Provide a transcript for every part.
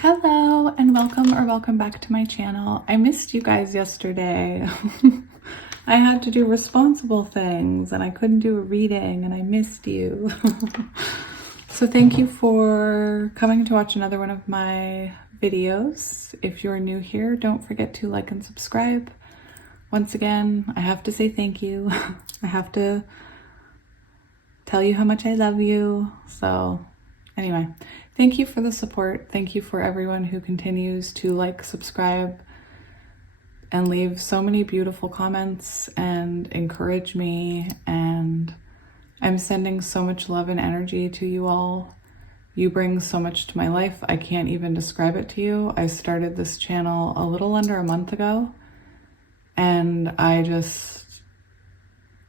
Hello and welcome back to my channel. I missed you guys yesterday. I had to do responsible things and I couldn't do a reading and I missed you. So thank you for coming to watch another one of my videos. If you're new here, don't forget to like and subscribe. Once again, I have to say thank you. I have to tell you how much I love you. So anyway, thank you for the support. Thank you for everyone who continues to like, subscribe, and leave so many beautiful comments and encourage me. And I'm sending so much love and energy to you all. You bring so much to my life. I can't even describe it to you. I started this channel a little under a month ago, and I just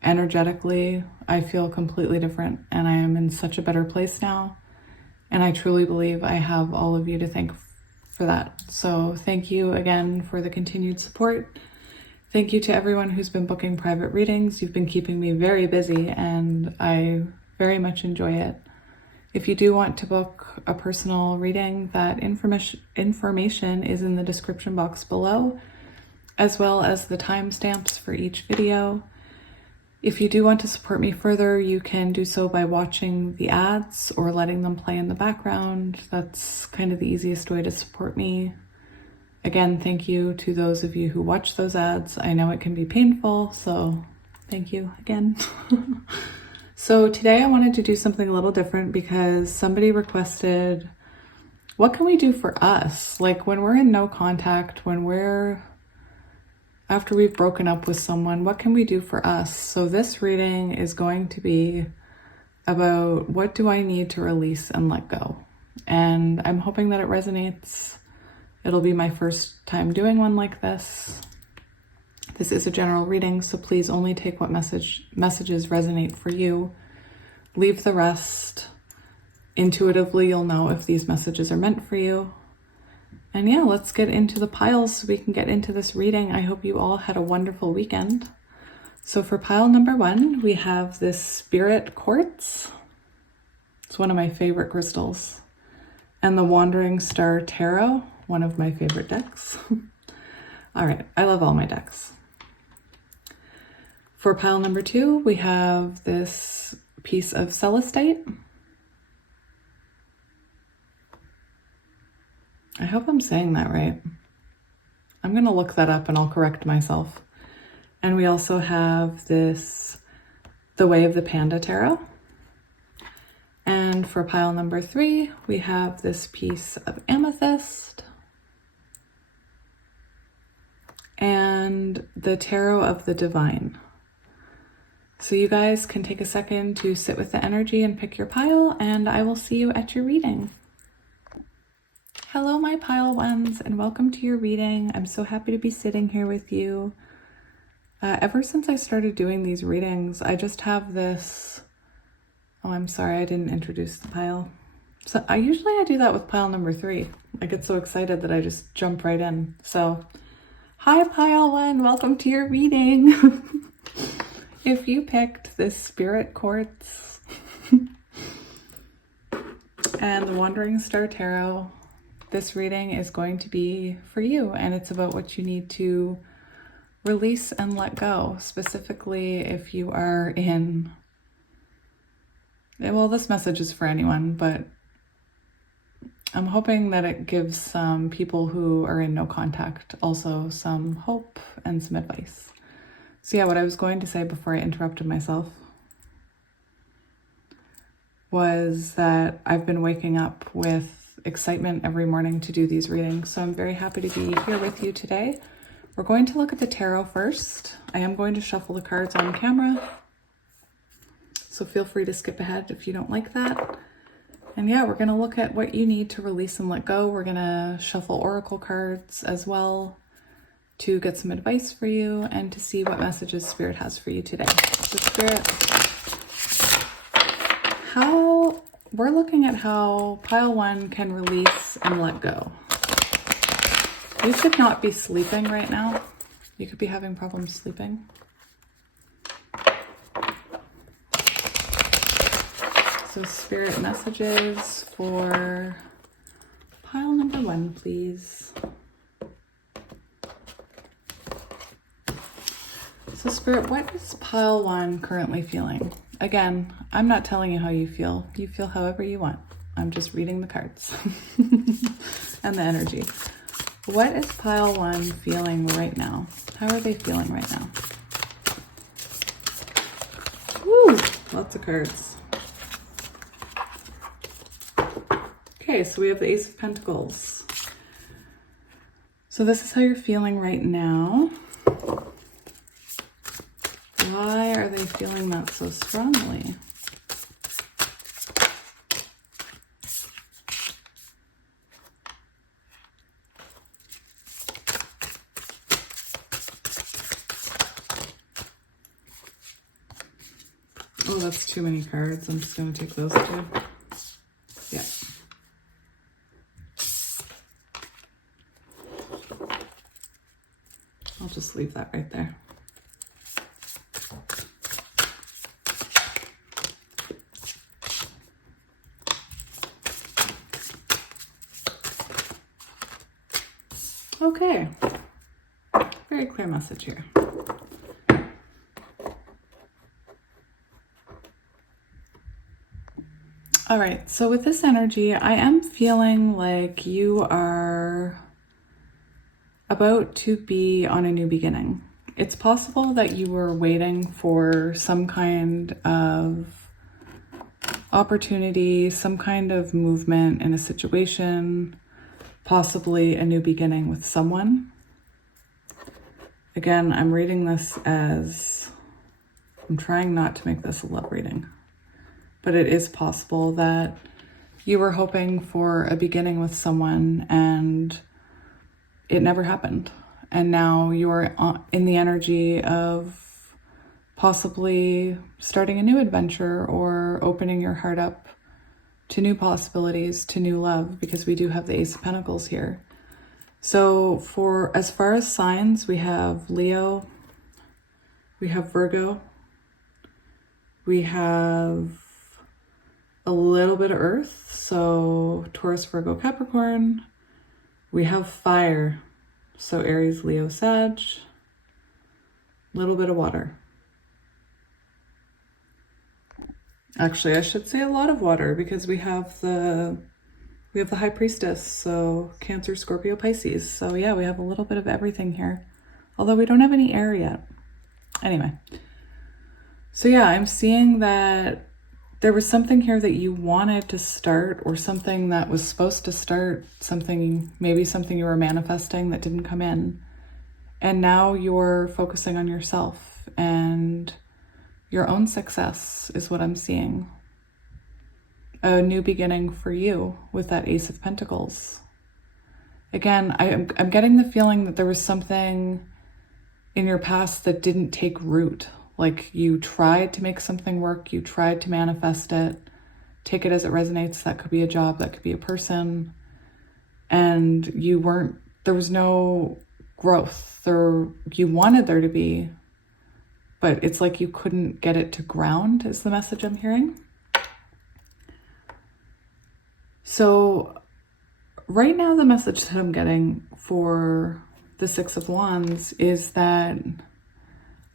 energetically, I feel completely different, and I am in such a better place now. And I truly believe I have all of you to thank for that. So thank you again for the continued support. Thank you to everyone who's been booking private readings. You've been keeping me very busy and I very much enjoy it. If you do want to book a personal reading, that information is in the description box below, as well as the timestamps for each video. If you do want to support me further, you can do so by watching the ads or letting them play in the background. That's kind of the easiest way to support me. Again, thank you to those of you who watch those ads. I know it can be painful, so thank you again. So today I wanted to do something a little different because somebody requested, what can we do for us? Like when we're in no contact, after we've broken up with someone, what can we do for us? So this reading is going to be about what do I need to release and let go? And I'm hoping that it resonates. It'll be my first time doing one like this. This is a general reading, so please only take what messages resonate for you. Leave the rest. Intuitively, you'll know if these messages are meant for you. And yeah, let's get into the piles so we can get into this reading. I hope you all had a wonderful weekend. So for pile number 1, we have this Spirit Quartz. It's one of my favorite crystals. And the Wandering Star Tarot, one of my favorite decks. All right, I love all my decks. For pile number 2, we have this piece of Celestine. I hope I'm saying that right. I'm going to look that up and I'll correct myself. And we also have this, the Way of the Panda Tarot. And for pile number 3, we have this piece of Amethyst. And the Tarot of the Divine. So you guys can take a second to sit with the energy and pick your pile, and I will see you at your reading. Hello, my pile ones, and welcome to your reading. I'm so happy to be sitting here with you. Ever since I started doing these readings, I just have this... Oh, I'm sorry, I didn't introduce the pile. So I do that with pile number 3. I get so excited that I just jump right in. So, hi pile 1, welcome to your reading. If you picked this Spirit Quartz and the Wandering Star Tarot, this reading is going to be for you, and it's about what you need to release and let go. Specifically, if you are in, well, this message is for anyone, but I'm hoping that it gives some people who are in no contact also some hope and some advice. So yeah, what I was going to say before I interrupted myself was that I've been waking up with excitement every morning to do these readings. So I'm very happy to be here with you today. We're going to look at the tarot first. I am going to shuffle the cards on camera, so feel free to skip ahead if you don't like that. And yeah, we're going to look at what you need to release and let go. We're going to shuffle oracle cards as well to get some advice for you and to see what messages Spirit has for you today. So Spirit, we're looking at how pile 1 can release and let go. You should not be sleeping right now. You could be having problems sleeping. So Spirit messages for pile number number 1, please. So Spirit, what is pile 1 currently feeling? Again, I'm not telling you how you feel. You feel however you want. I'm just reading the cards and the energy. What is pile 1 feeling right now? How are they feeling right now? Woo! Lots of cards. Okay, so we have the Ace of Pentacles. So this is how you're feeling right now. Why are they feeling that so strongly? Oh, that's too many cards. I'm just going to take those 2. Yeah. I'll just leave that right there. Okay. Very clear message here. All right, so with this energy, I am feeling like you are about to be on a new beginning. It's possible that you were waiting for some kind of opportunity, some kind of movement in a situation, possibly a new beginning with someone. Again, I'm reading this as, I'm trying not to make this a love reading, but it is possible that you were hoping for a beginning with someone and it never happened. And now you're in the energy of possibly starting a new adventure or opening your heart up to new possibilities, to new love, because we do have the Ace of Pentacles here. So for as far as signs, we have Leo, we have Virgo, we have a little bit of Earth, so Taurus, Virgo, Capricorn. We have fire, so Aries, Leo, Sag. A little bit of water. Actually, I should say a lot of water because we have the High Priestess, so Cancer, Scorpio, Pisces. So yeah, we have a little bit of everything here, although we don't have any air yet. Anyway, so yeah, I'm seeing that there was something here that you wanted to start, or something that was supposed to start, maybe something you were manifesting that didn't come in. And now you're focusing on yourself and your own success is what I'm seeing. A new beginning for you with that Ace of Pentacles. Again, I'm getting the feeling that there was something in your past that didn't take root. Like you tried to make something work, you tried to manifest it, take it as it resonates. That could be a job, that could be a person. And there was no growth. You wanted there to be, but it's like you couldn't get it to ground, is the message I'm hearing. So right now, the message that I'm getting for the Six of Wands is that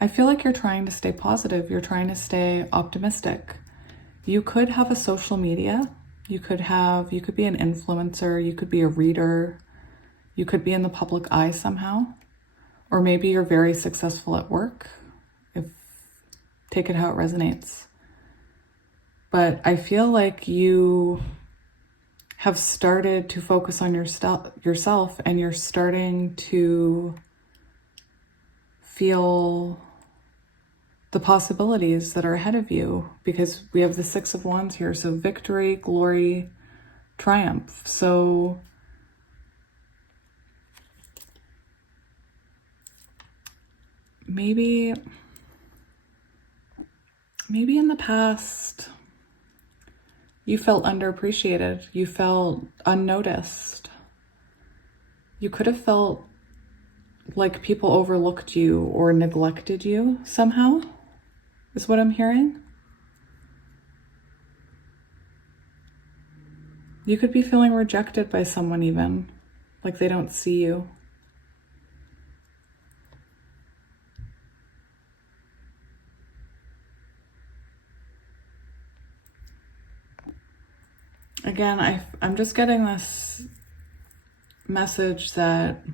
I feel like you're trying to stay positive. You're trying to stay optimistic. You could have a social media. You could be an influencer. You could be a reader. You could be in the public eye somehow. Or maybe you're very successful at work. Take it how it resonates. But I feel like you have started to focus on yourself, and you're starting to feel the possibilities that are ahead of you, because we have the Six of Wands here. So victory, glory, triumph. So maybe in the past, you felt underappreciated. You felt unnoticed. You could have felt like people overlooked you or neglected you somehow, is what I'm hearing. You could be feeling rejected by someone even, like they don't see you. Again, I'm just getting this message that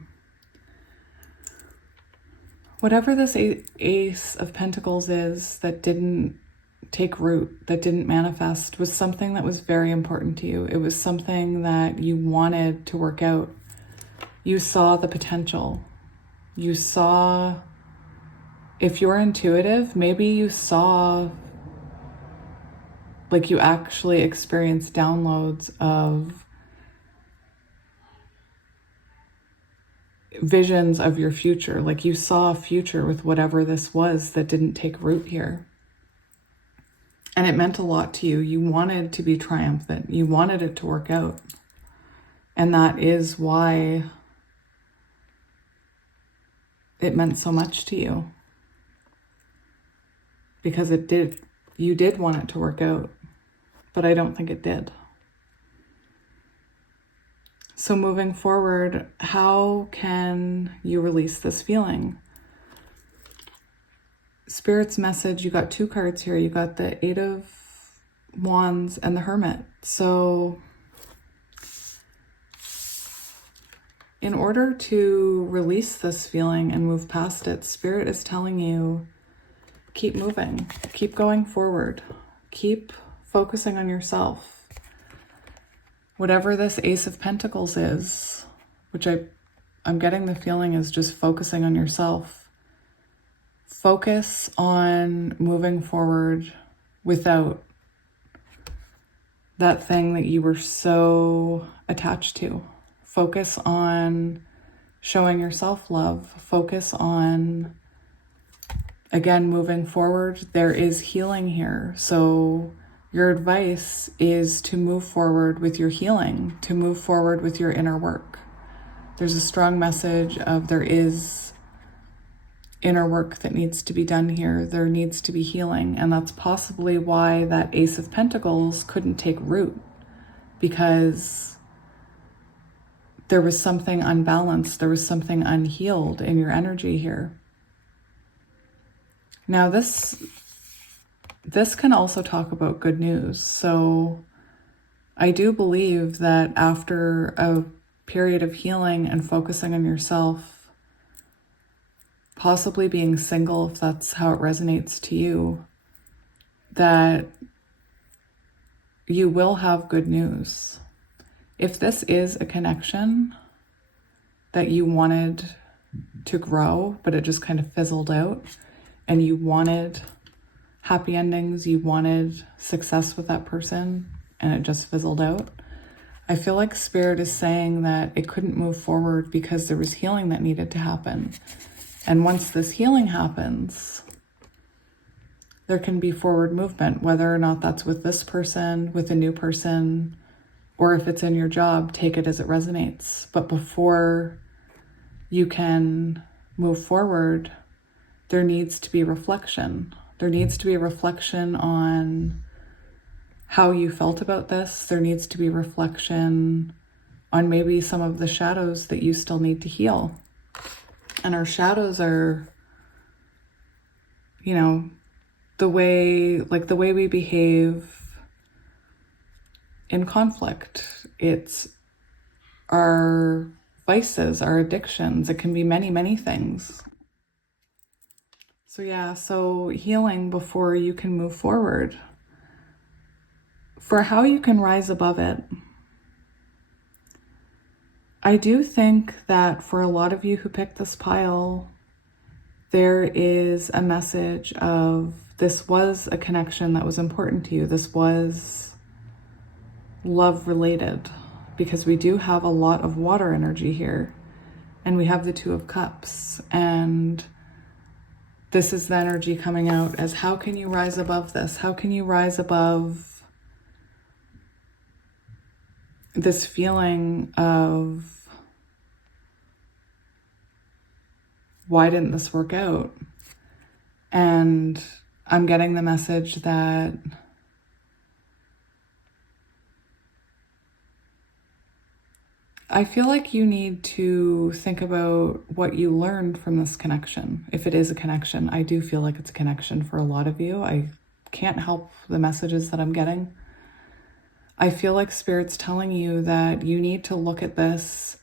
whatever this Ace of Pentacles is that didn't take root, that didn't manifest, was something that was very important to you. It was something that you wanted to work out. You saw the potential. You saw, if you're intuitive, maybe you saw, like you actually experienced downloads of visions of your future. Like you saw a future with whatever this was that didn't take root here. And it meant a lot to you. You wanted to be triumphant. You wanted it to work out. And that is why it meant so much to you. Because it did. You did want it to work out. But I don't think it did. So moving forward, how can you release this feeling? Spirit's message, you got two cards here. You got the Eight of Wands and the Hermit. So in order to release this feeling and move past it, Spirit is telling you, keep moving, keep going forward, keep focusing on yourself. Whatever this Ace of Pentacles is, which I'm getting the feeling is just focusing on yourself. Focus on moving forward without that thing that you were so attached to. Focus on showing yourself love. Focus on, again, moving forward. There is healing here. So your advice is to move forward with your healing, to move forward with your inner work. There's a strong message of there is inner work that needs to be done here. There needs to be healing. And that's possibly why that Ace of Pentacles couldn't take root, because there was something unbalanced. There was something unhealed in your energy here. Now this can also talk about good news. So I do believe that after a period of healing and focusing on yourself, possibly being single, if that's how it resonates to you, that you will have good news. If this is a connection that you wanted to grow, but it just kind of fizzled out, and you wanted happy endings, you wanted success with that person, and it just fizzled out, I feel like Spirit is saying that it couldn't move forward because there was healing that needed to happen. And once this healing happens, there can be forward movement, whether or not that's with this person, with a new person, or if it's in your job, take it as it resonates. But before you can move forward, there needs to be reflection. There needs to be a reflection on how you felt about this. There needs to be reflection on maybe some of the shadows that you still need to heal. And our shadows are, you know, the way we behave in conflict. It's our vices, our addictions. It can be many, many things. So yeah, so healing before you can move forward. For how you can rise above it, I do think that for a lot of you who picked this pile, there is a message of this was a connection that was important to you. This was love related, because we do have a lot of water energy here, and we have the Two of Cups, and this is the energy coming out as how can you rise above this? How can you rise above this feeling of why didn't this work out? And I'm getting the message that I feel like you need to think about what you learned from this connection. If it is a connection, I do feel like it's a connection for a lot of you. I can't help the messages that I'm getting. I feel like Spirit's telling you that you need to look at this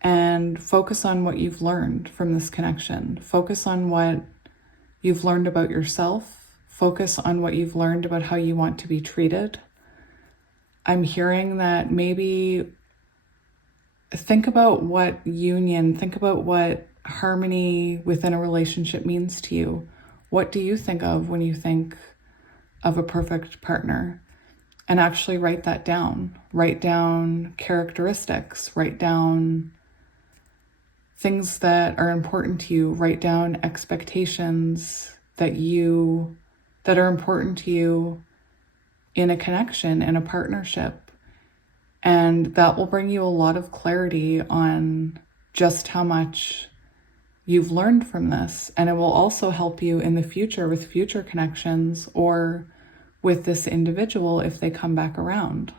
and focus on what you've learned from this connection. Focus on what you've learned about yourself. Focus on what you've learned about how you want to be treated. I'm hearing that maybe think about what union, think about what harmony within a relationship means to you. What do you think of when you think of a perfect partner? And actually write that down. Write down characteristics. Write down things that are important to you. Write down expectations that are important to you in a connection, in a partnership. And that will bring you a lot of clarity on just how much you've learned from this. And it will also help you in the future with future connections or with this individual if they come back around.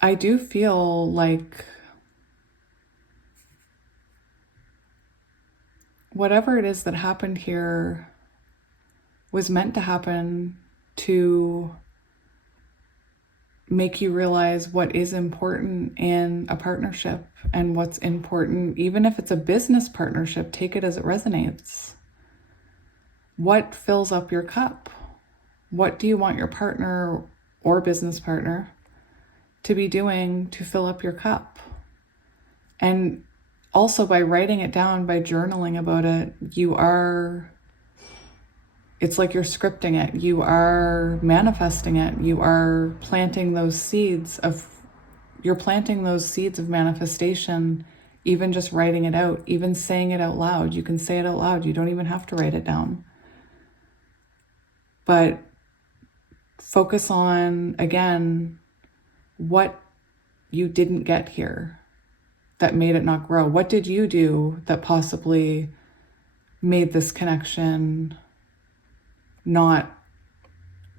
I do feel like whatever it is that happened here was meant to happen to make you realize what is important in a partnership and what's important, even if it's a business partnership, take it as it resonates. What fills up your cup? What do you want your partner or business partner to be doing to fill up your cup? And also by writing it down, by journaling about it, it's like you're scripting it. You are manifesting it. You are planting those seeds of manifestation, even just writing it out, even saying it out loud. You can say it out loud. You don't even have to write it down. But focus on, again, what you didn't get here that made it not grow. What did you do that possibly made this connection not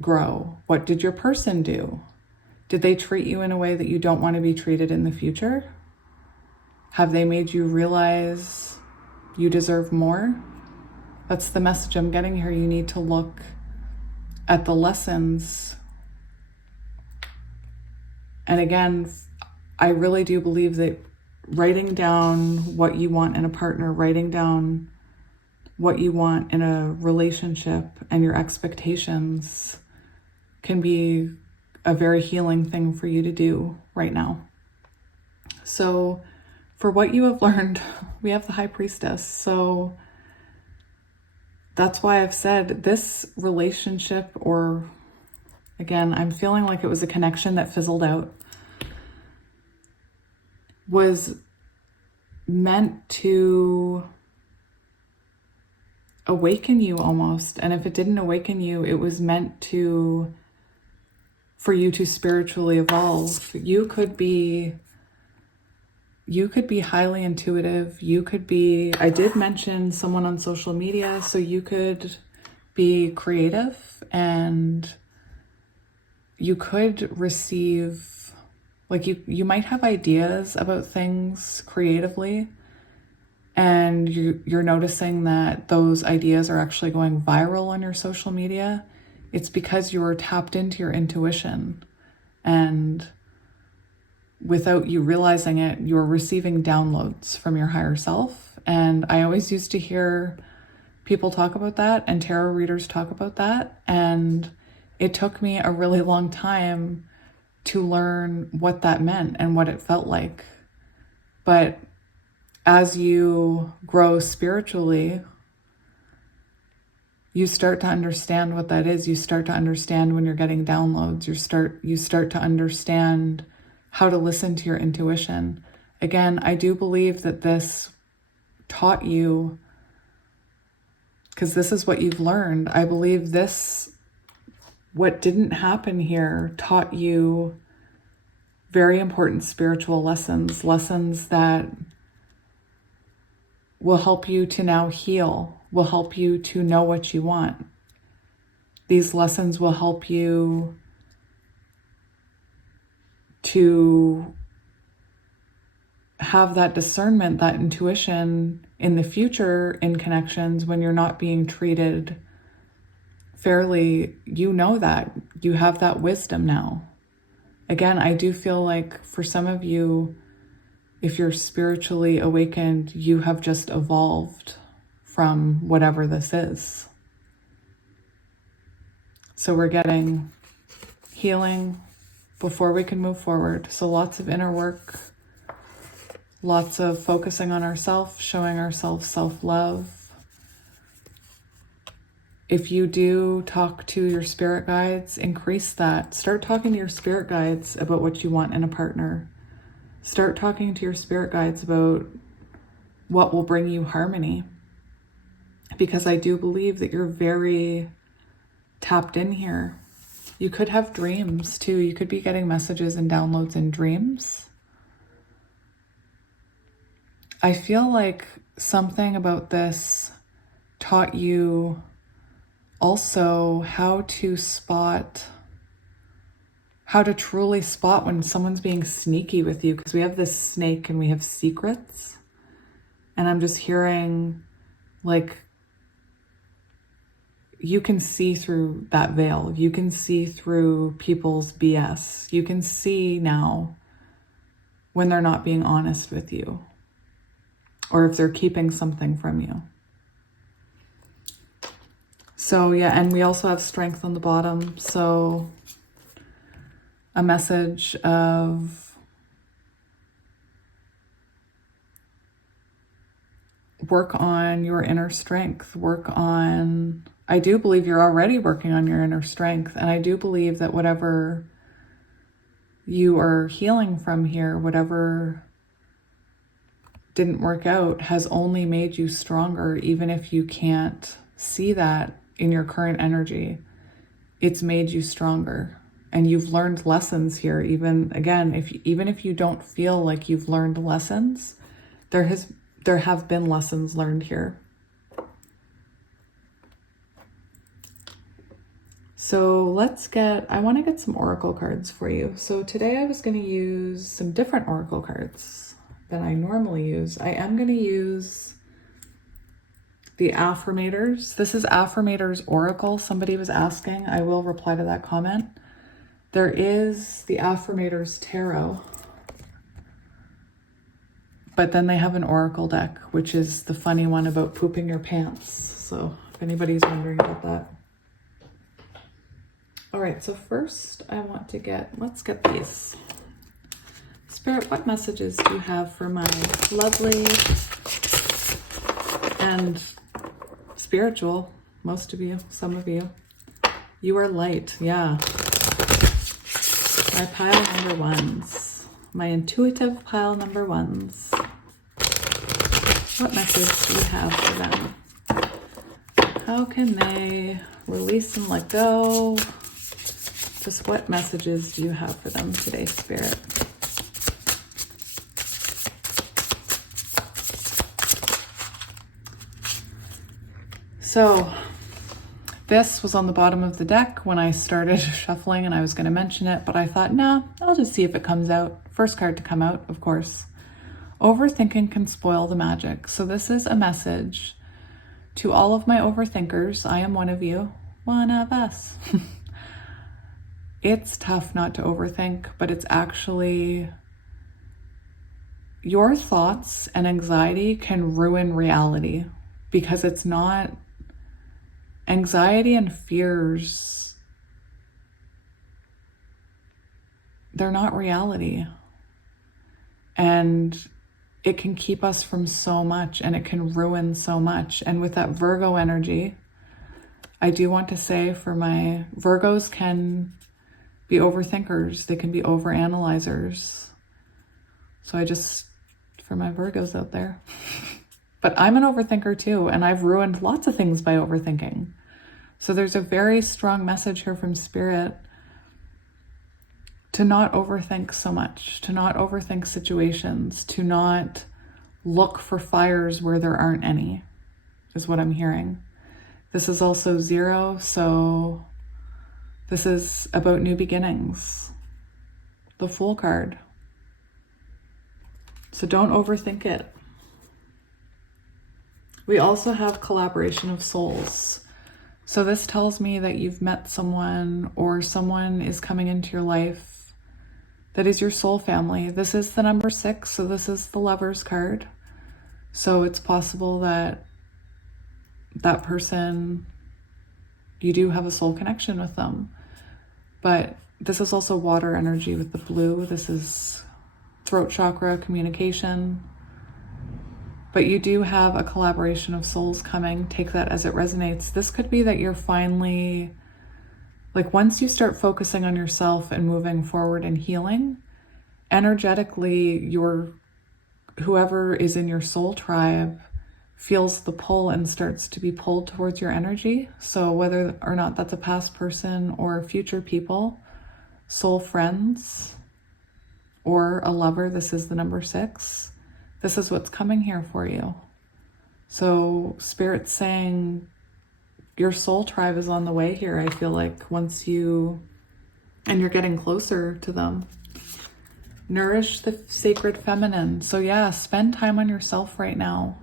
grow? What did your person do? Did they treat you in a way that you don't want to be treated in the future? Have they made you realize you deserve more? That's the message I'm getting here. You need to look at the lessons. And again, I really do believe that writing down what you want in a partner, writing down what you want in a relationship and your expectations can be a very healing thing for you to do right now. So for what you have learned, we have the High Priestess. So that's why I've said this relationship, or again, I'm feeling like it was a connection that fizzled out, was meant to awaken you almost. And if it didn't awaken you, it was meant for you to spiritually evolve. You could be highly intuitive. I did mention someone on social media, so you could be creative and you could receive, like you might have ideas about things creatively, and you're noticing that those ideas are actually going viral on your social media. It's because you were tapped into your intuition, and without you realizing it, you're receiving downloads from your higher self. And I always used to hear people talk about that and tarot readers talk about that. And it took me a really long time to learn what that meant and what it felt like. But as you grow spiritually, you start to understand what that is. You start to understand when you're getting downloads. You start to understand how to listen to your intuition. Again, I do believe that this taught you, because this is what you've learned. I believe what didn't happen here taught you very important spiritual lessons that will help you to now heal, will help you to know what you want. these lessons will help you to have that discernment, that intuition in the future in connections when you're not being treated fairly. You know that. You have that wisdom now. Again, I do feel like for some of you, if you're spiritually awakened, you have just evolved from whatever this is. So we're getting healing before we can move forward. So lots of inner work, lots of focusing on ourselves, showing ourselves self-love. If you do talk to your spirit guides, increase that. Start talking to your spirit guides about what you want in a partner. Start talking to your spirit guides about what will bring you harmony. Because I do believe that you're very tapped in here. You could have dreams too. You could be getting messages and downloads in dreams. I feel like something about this taught you also how to truly spot when someone's being sneaky with you, because we have this snake and we have secrets. And I'm just hearing like, you can see through that veil. You can see through people's BS. You can see now when they're not being honest with you, or if they're keeping something from you. So yeah, and we also have strength on the bottom. So a message of work on your inner strength, I do believe you're already working on your inner strength. And I do believe that whatever you are healing from here, whatever didn't work out, has only made you stronger. Even if you can't see that in your current energy, it's made you stronger. And you've learned lessons here. Even if you don't feel like you've learned lessons, there have been lessons learned here. So I want to get some oracle cards for you. So today I was going to use some different oracle cards than I normally use. I am going to use the Affirmators. This is Affirmators Oracle. Somebody was asking. I will reply to that comment. There is the Affirmators Tarot, but then they have an Oracle deck, which is the funny one about pooping your pants. So if anybody's wondering about that. All right, so first let's get these. Spirit, what messages do you have for my lovely and spiritual, most of you, some of you? You are light, yeah. My pile number ones, my intuitive pile number ones. What message do you have for them? How can they release and let go? Just what messages do you have for them today, Spirit? So this was on the bottom of the deck when I started shuffling, and I was going to mention it, but I thought, no, I'll just see if it comes out. First card to come out, of course. Overthinking can spoil the magic. So this is a message to all of my overthinkers. I am one of you, one of us. It's tough not to overthink, but it's actually, your thoughts and anxiety can ruin reality, because it's not, anxiety and fears, they're not reality. And it can keep us from so much, and it can ruin so much. And with that Virgo energy, I do want to say, for my Virgos can be overthinkers, they can be overanalyzers. So for my Virgos out there. But I'm an overthinker too, and I've ruined lots of things by overthinking. So there's a very strong message here from Spirit to not overthink so much, to not overthink situations, to not look for fires where there aren't any, is what I'm hearing. This is also 0, so This is about new beginnings. The Fool card. So don't overthink it. We also have collaboration of souls. So this tells me that you've met someone, or someone is coming into your life that is your soul family. This is the number 6, so this is the Lover's card. So it's possible that that person, you do have a soul connection with them. But this is also water energy with the blue. This is throat chakra, communication. But you do have a collaboration of souls coming. Take that as it resonates. This could be that you're finally, like, once you start focusing on yourself and moving forward and healing, energetically, whoever is in your soul tribe feels the pull and starts to be pulled towards your energy. So whether or not that's a past person or future people, soul friends, or a lover, this is the number 6. This is what's coming here for you. So Spirit's saying your soul tribe is on the way here. I feel like once you're getting closer to them. Nourish the sacred feminine. So yeah, spend time on yourself right now.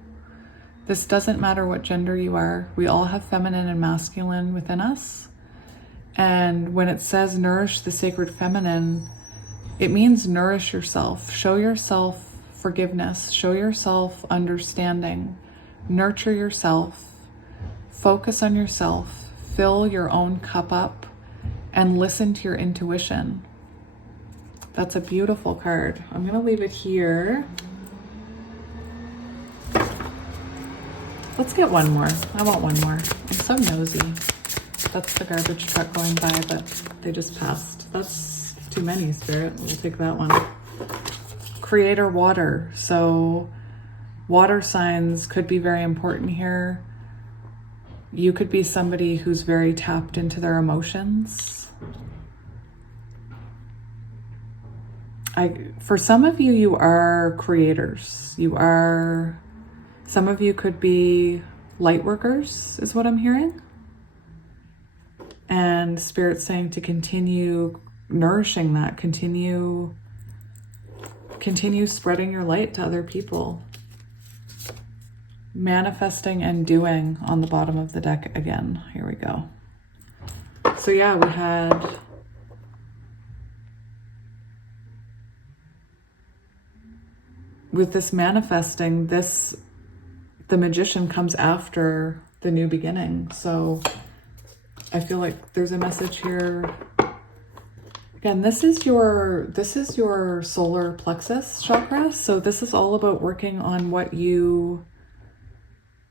This doesn't matter what gender you are. We all have feminine and masculine within us. And when it says nourish the sacred feminine, it means nourish yourself. Show yourself forgiveness. Show yourself understanding. Nurture yourself. Focus on yourself. Fill your own cup up and listen to your intuition. That's a beautiful card. I'm going to leave it here. Let's get one more. I want one more. I'm so nosy. That's the garbage truck going by, but they just passed. That's too many, Spirit. We'll take that one. Creator water. So water signs could be very important here. You could be somebody who's very tapped into their emotions. For some of you, you are creators. Some of you could be light workers, is what I'm hearing. And Spirit's saying to continue nourishing that, continue spreading your light to other people. Manifesting and doing on the bottom of the deck again. Here we go. So yeah, we had with this manifesting, the Magician comes after the new beginning. So I feel like there's a message here. Again, this is your solar plexus chakra. So this is all about working on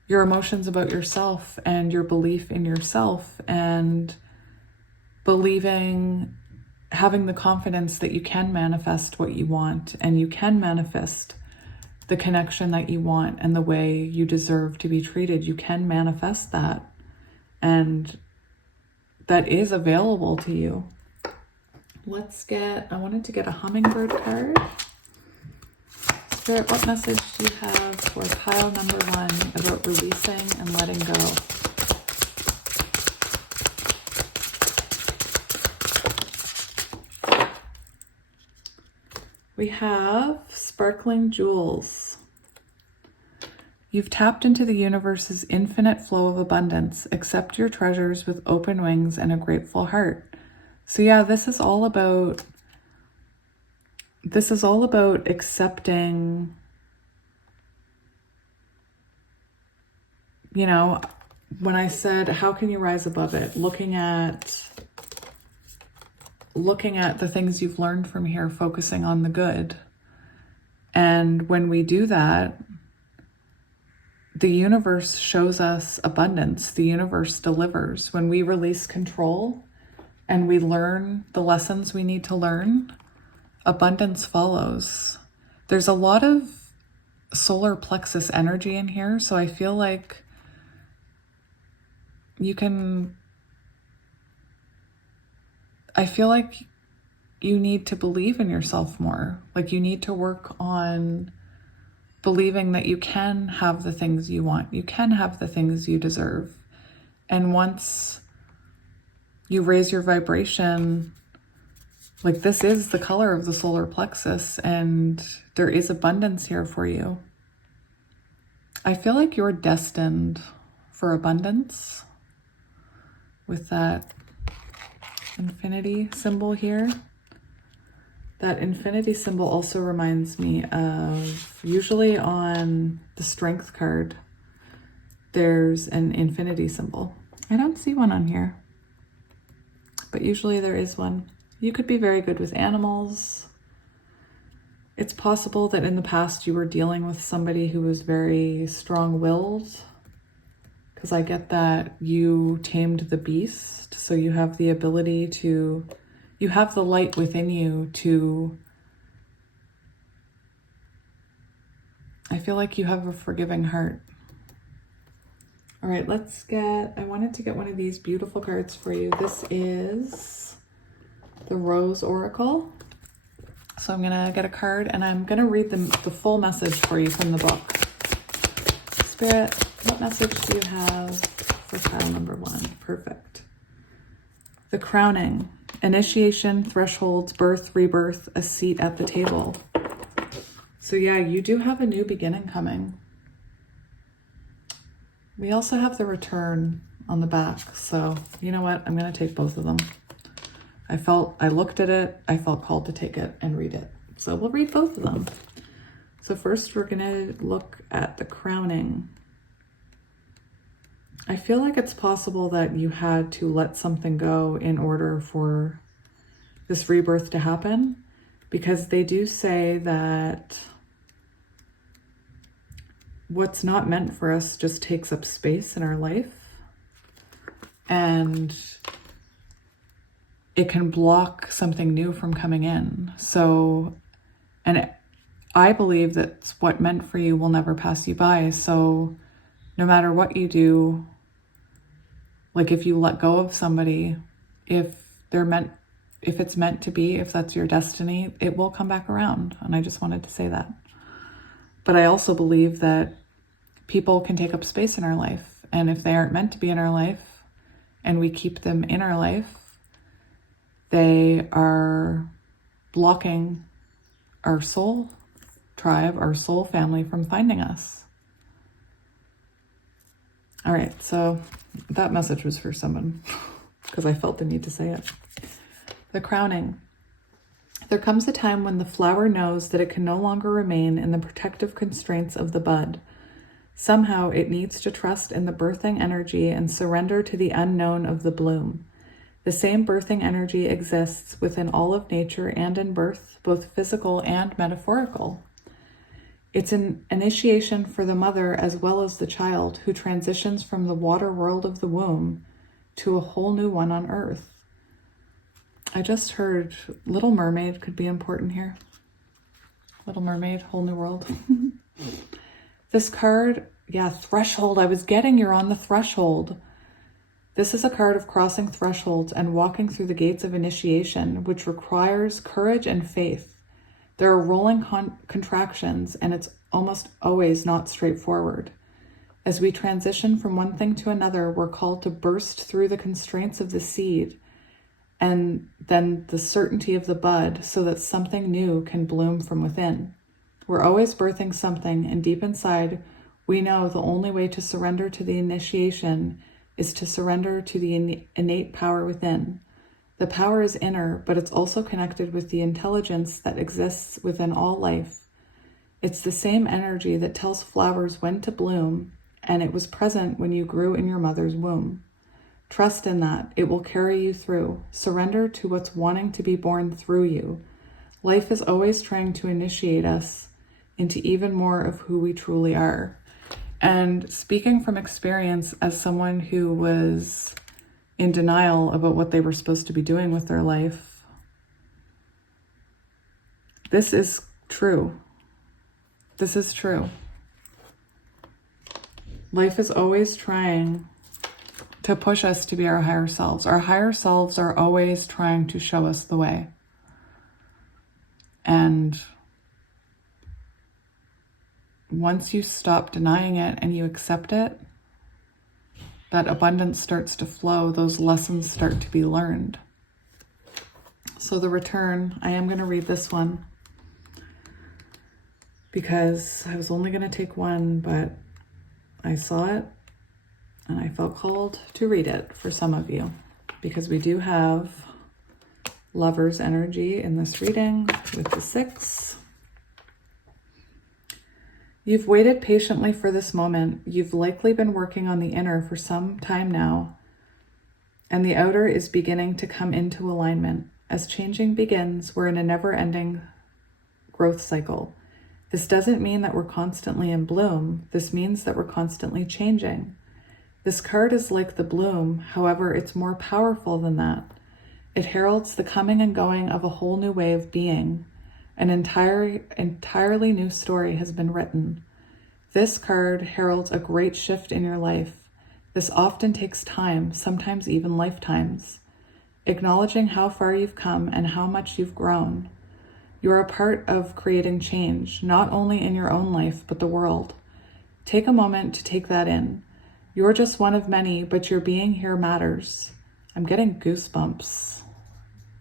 your emotions about yourself and your belief in yourself, and having the confidence that you can manifest what you want, and you can manifest the connection that you want and the way you deserve to be treated. You can manifest that, and that is available to you. I wanted to get a hummingbird card. Spirit, what message do you have for pile number 1 about releasing and letting go? We have sparkling jewels. You've tapped into the universe's infinite flow of abundance. Accept your treasures with open wings and a grateful heart. So yeah, this is all about accepting, when I said, how can you rise above it? Looking at the things you've learned from here, focusing on the good. And when we do that, the universe shows us abundance. The universe delivers. When we release control and we learn the lessons we need to learn, abundance follows. There's a lot of solar plexus energy in here, so I feel like you need to believe in yourself more. Like, you need to work on believing that you can have the things you want. You can have the things you deserve. And once you raise your vibration. Like, this is the color of the solar plexus, and there is abundance here for you. I feel like you're destined for abundance with that infinity symbol here. That infinity symbol also reminds me of, usually on the strength card, there's an infinity symbol. I don't see one on here, but usually there is one. You could be very good with animals. It's possible that in the past you were dealing with somebody who was very strong-willed, because I get that you tamed the beast, so you have the ability to, you have the light within you to, I feel like you have a forgiving heart. All right, let's get, I wanted to get one of these beautiful cards for you. This is the Rose Oracle. So I'm gonna get a card and I'm gonna read the full message for you from the book. Spirit, what message do you have for pile number 1? Perfect. The crowning, initiation, thresholds, birth, rebirth, a seat at the table. So yeah, you do have a new beginning coming. We also have the return on the back. So you know what? I'm gonna take both of them. I looked at it, I felt called to take it and read it. So we'll read both of them. So first we're gonna look at the crowning. I feel like it's possible that you had to let something go in order for this rebirth to happen, because they do say that what's not meant for us just takes up space in our life, and it can block something new from coming in. So, and I believe that what meant for you will never pass you by. So no matter what you do, like if you let go of somebody, if it's meant to be, if that's your destiny, it will come back around. And I just wanted to say that. But I also believe that people can take up space in our life. And if they aren't meant to be in our life and we keep them in our life, they are blocking our soul tribe, our soul family from finding us. All right, so that message was for someone because I felt the need to say it. The crowning. There comes a time when the flower knows that it can no longer remain in the protective constraints of the bud. Somehow it needs to trust in the birthing energy and surrender to the unknown of the bloom. The same birthing energy exists within all of nature and in birth, both physical and metaphorical. It's an initiation for the mother as well as the child who transitions from the water world of the womb to a whole new one on earth. I just heard Little Mermaid could be important here. Little Mermaid, whole new world. This card, yeah, threshold. I was getting you're on the threshold. This is a card of crossing thresholds and walking through the gates of initiation, which requires courage and faith. There are rolling contractions, and it's almost always not straightforward. As we transition from one thing to another, we're called to burst through the constraints of the seed and then the certainty of the bud so that something new can bloom from within. We're always birthing something, and deep inside, we know the only way to surrender to the initiation is to surrender to the innate power within. The power is inner, but it's also connected with the intelligence that exists within all life. It's the same energy that tells flowers when to bloom, and it was present when you grew in your mother's womb. Trust in that. It will carry you through. Surrender to what's wanting to be born through you. Life is always trying to initiate us into even more of who we truly are. And speaking from experience as someone who was in denial about what they were supposed to be doing with their life, this is true. This is true. Life is always trying to push us to be our higher selves. Our higher selves are always trying to show us the way. And once you stop denying it and you accept it, that abundance starts to flow, those lessons start to be learned. So the return, I am going to read this one because I was only going to take one, but I saw it and I felt called to read it for some of you because we do have Lover's energy in this reading with the 6. You've waited patiently for this moment. You've likely been working on the inner for some time now, and the outer is beginning to come into alignment. As changing begins, we're in a never-ending growth cycle. This doesn't mean that we're constantly in bloom. This means that we're constantly changing. This card is like the bloom, however, it's more powerful than that. It heralds the coming and going of a whole new way of being. An entirely new story has been written. This card heralds a great shift in your life. This often takes time, sometimes even lifetimes. Acknowledging how far you've come and how much you've grown. You are a part of creating change, not only in your own life, but the world. Take a moment to take that in. You're just one of many, but your being here matters. I'm getting goosebumps.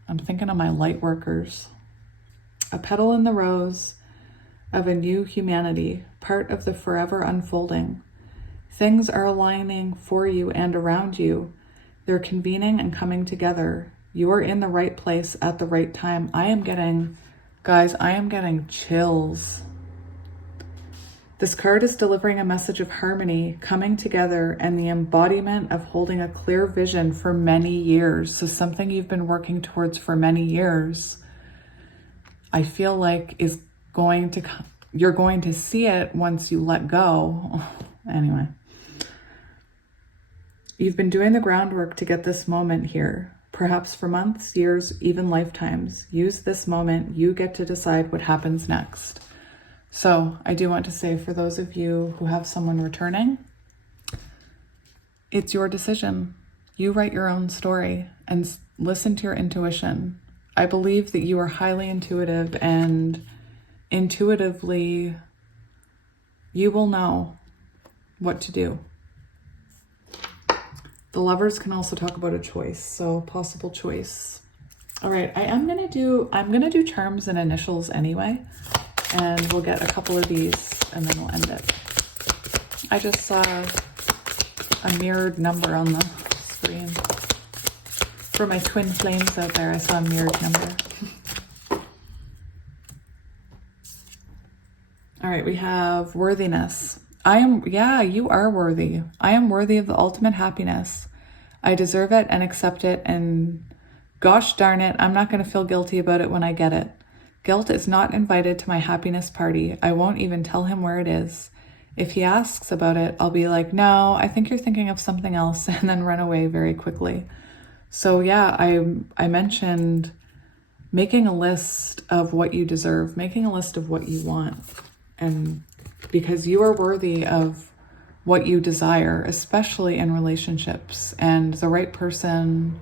I'm thinking of my light workers. A petal in the rose of a new humanity, part of the forever unfolding. Things are aligning for you and around you. They're convening and coming together. You are in the right place at the right time. I am getting chills. This card is delivering a message of harmony, coming together, and the embodiment of holding a clear vision for many years. So something you've been working towards for many years, I feel like is going to come. You're going to see it once you let go. Anyway, you've been doing the groundwork to get this moment here, perhaps for months, years, even lifetimes. Use this moment. You get to decide what happens next. So I do want to say, for those of you who have someone returning, it's your decision. You write your own story and listen to your intuition. I believe that you are highly intuitive, and intuitively you will know what to do. The Lovers can also talk about a choice, so possible choice. All right, I'm gonna do charms and initials anyway, and we'll get a couple of these and then we'll end it. I just saw a mirrored number on the screen. For my twin flames out there, I saw a mirrored number. All right, we have worthiness. You are worthy. I am worthy of the ultimate happiness. I deserve it and accept it, and gosh darn it, I'm not going to feel guilty about it when I get it. Guilt is not invited to my happiness party. I won't even tell him where it is. If he asks about it, I'll be like, no, I think you're thinking of something else, and then run away very quickly. So yeah, I mentioned making a list of what you deserve, making a list of what you want, and because you are worthy of what you desire, especially in relationships, and the right person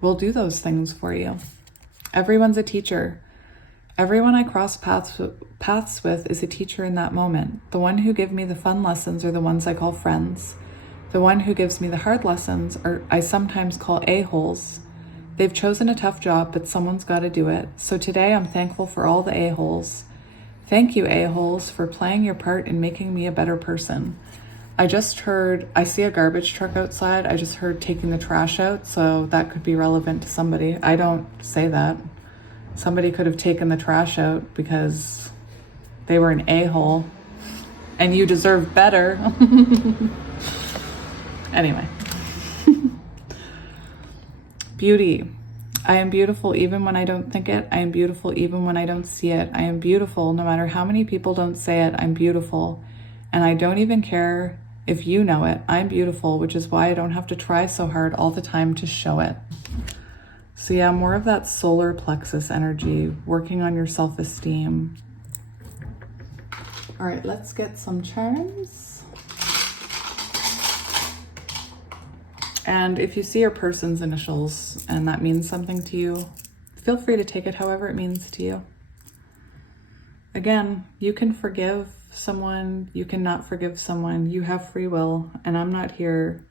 will do those things for you. Everyone's a teacher. Everyone I cross paths with is a teacher in that moment. The one who give me the fun lessons are the ones I call friends. The one who gives me the hard lessons I sometimes call a-holes. They've chosen a tough job, but someone's got to do it. So today I'm thankful for all the a-holes. Thank you, a-holes, for playing your part in making me a better person. I see a garbage truck outside. I just heard taking the trash out, so that could be relevant to somebody. I don't say that. Somebody could have taken the trash out because they were an a-hole and you deserve better. Anyway. Beauty. I am beautiful even when I don't think it. I am beautiful even when I don't see it. I am beautiful no matter how many people don't say it. I'm beautiful. And I don't even care if you know it. I'm beautiful, which is why I don't have to try so hard all the time to show it. So yeah, more of that solar plexus energy, working on your self-esteem. All right, let's get some charms. And if you see your person's initials and that means something to you, feel free to take it however it means to you. Again, you can forgive someone, you cannot forgive someone. You have free will, and I'm not here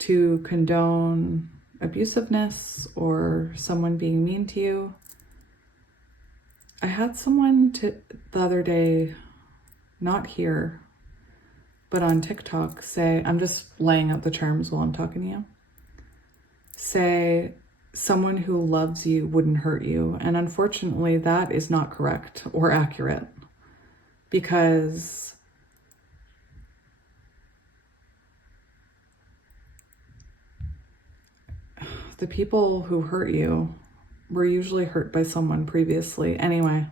to condone abusiveness or someone being mean to you. I had someone the other day, not here, but on TikTok say, I'm just laying out the terms while I'm talking to you, say someone who loves you wouldn't hurt you. And unfortunately, that is not correct or accurate, because the people who hurt you were usually hurt by someone previously. Anyway,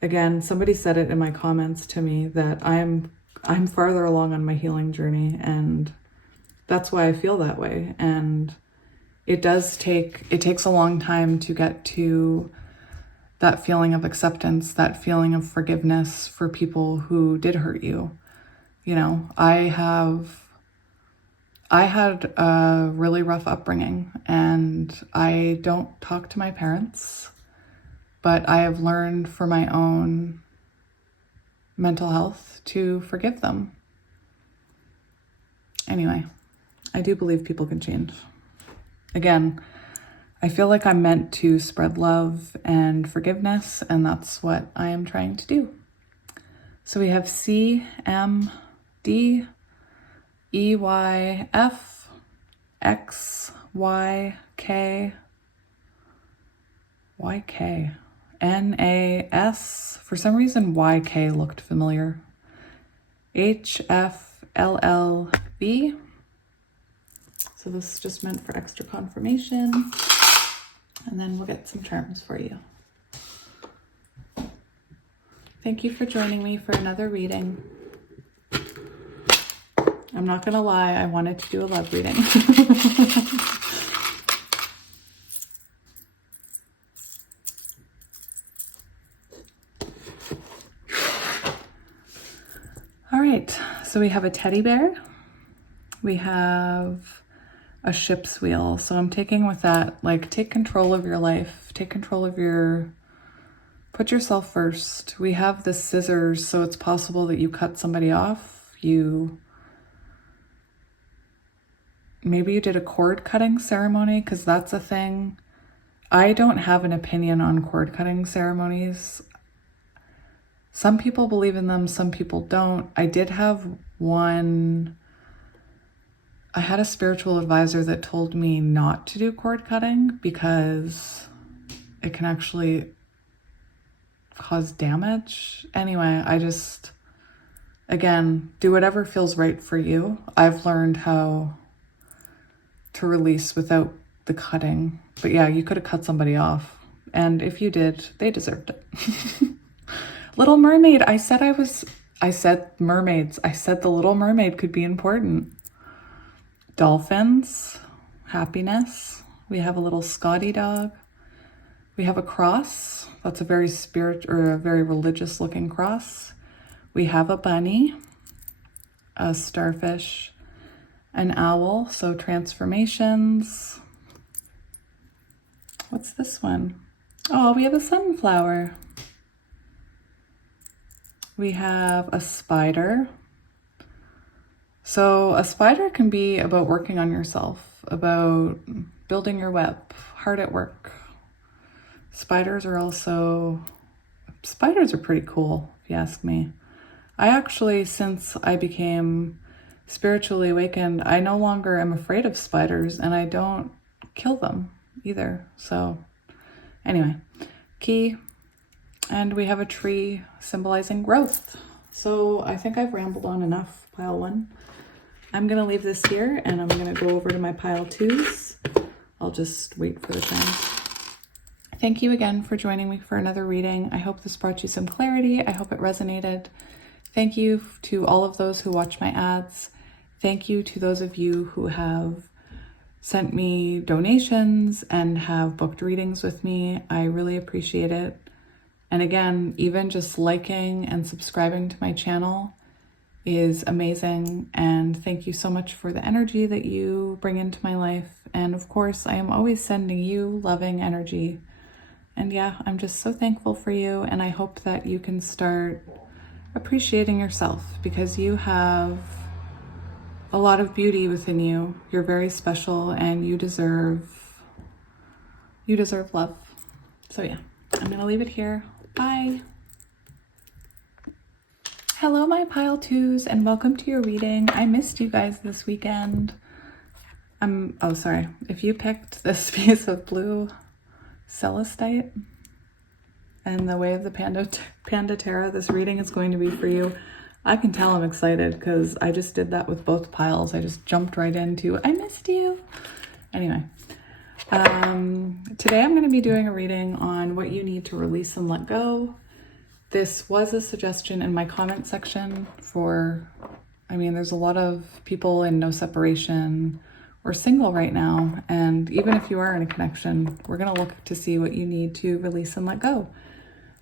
again, somebody said it in my comments to me that I'm farther along on my healing journey, and that's why I feel that way. And it takes a long time to get to that feeling of acceptance, that feeling of forgiveness for people who did hurt you. You know, I had a really rough upbringing, and I don't talk to my parents, but I have learned for my own mental health to forgive them. Anyway, I do believe people can change. Again, I feel like I'm meant to spread love and forgiveness, and that's what I am trying to do. So we have C, M, D, E, Y, F, X, Y, K, N, A, S. For some reason, YK looked familiar. H, F, L, L, B. So this is just meant for extra confirmation. And then we'll get some terms for you. Thank you for joining me for another reading. I'm not gonna lie, I wanted to do a love reading. All right, so we have a teddy bear. We have a ship's wheel. So I'm taking with that, like, take control of your life, take control of put yourself first. We have the scissors, so it's possible that you cut somebody off. Maybe you did a cord cutting ceremony, because that's a thing. I don't have an opinion on cord cutting ceremonies. Some people believe in them, some people don't. I did have one. I had a spiritual advisor that told me not to do cord cutting because it can actually cause damage. Anyway, again, do whatever feels right for you. I've learned how to release without the cutting. But yeah, you could have cut somebody off. And if you did, they deserved it. Little Mermaid, I said mermaids. I said the Little Mermaid could be important. Dolphins, happiness. We have a little Scotty dog. We have a cross. That's a very a very religious looking cross. We have a bunny, a starfish, an owl. So transformations. What's this one? Oh, we have a sunflower. We have a spider. So a spider can be about working on yourself, about building your web, hard at work. Spiders are pretty cool, if you ask me. I actually, since I became spiritually awakened, I no longer am afraid of spiders, and I don't kill them either. So anyway, key. And we have a tree symbolizing growth. So I think I've rambled on enough, pile one. I'm going to leave this here, and I'm going to go over to my pile twos. I'll just wait for the time. Thank you again for joining me for another reading. I hope this brought you some clarity. I hope it resonated. Thank you to all of those who watch my ads. Thank you to those of you who have sent me donations and have booked readings with me. I really appreciate it. And again, even just liking and subscribing to my channel is amazing. And thank you so much for the energy that you bring into my life. And of course, I am always sending you loving energy. And yeah, I'm just so thankful for you. And I hope that you can start appreciating yourself, because you have a lot of beauty within you. You're very special and you deserve love. So yeah, I'm gonna leave it here. Bye. Hello, my pile twos, and welcome to your reading. I missed you guys this weekend. Oh, sorry. If you picked this piece of blue Celestine and the Way of the Panda Terra, this reading is going to be for you. I can tell I'm excited because I just did that with both piles. I just jumped right into, I missed you. Anyway, today I'm going to be doing a reading on what you need to release and let go. This was a suggestion in my comment section for, there's a lot of people in no separation or single right now. And even if you are in a connection, we're going to look to see what you need to release and let go.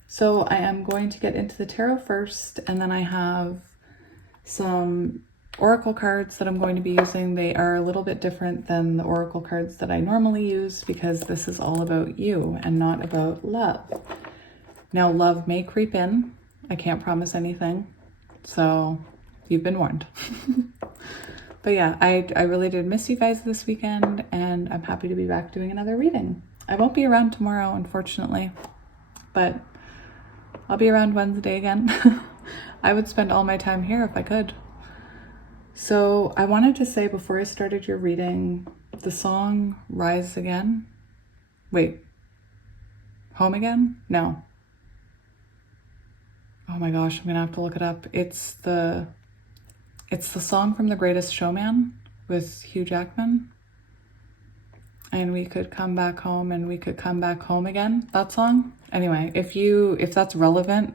So I am going to get into the tarot first, and then I have some oracle cards that I'm going to be using. They are a little bit different than the oracle cards that I normally use because this is all about you and not about love. Now, love may creep in. I can't promise anything. So you've been warned. But yeah, I really did miss you guys this weekend, and I'm happy to be back doing another reading. I won't be around tomorrow, unfortunately, but I'll be around Wednesday again. I would spend all my time here if I could. So I wanted to say before I started your reading, the song Rise Again. Wait, Home Again? No. Oh my gosh, I'm gonna have to look it up. It's the song from The Greatest Showman with Hugh Jackman. And we could come back home and we could come back home again. That song. Anyway, if that's relevant,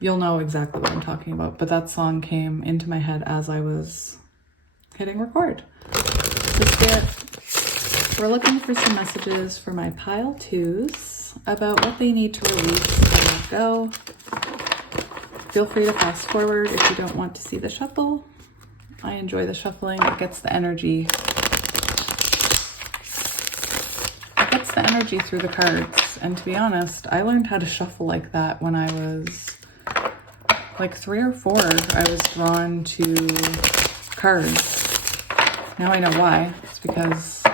you'll know exactly what I'm talking about. But that song came into my head as I was hitting record. So Spirit, we're looking for some messages for my pile twos about what they need to release and let go. Feel free to fast forward if you don't want to see the shuffle. I enjoy the shuffling. It gets the energy. It gets the energy through the cards. And to be honest, I learned how to shuffle like that when I was like 3 or 4. I was drawn to cards. Now I know why. It's because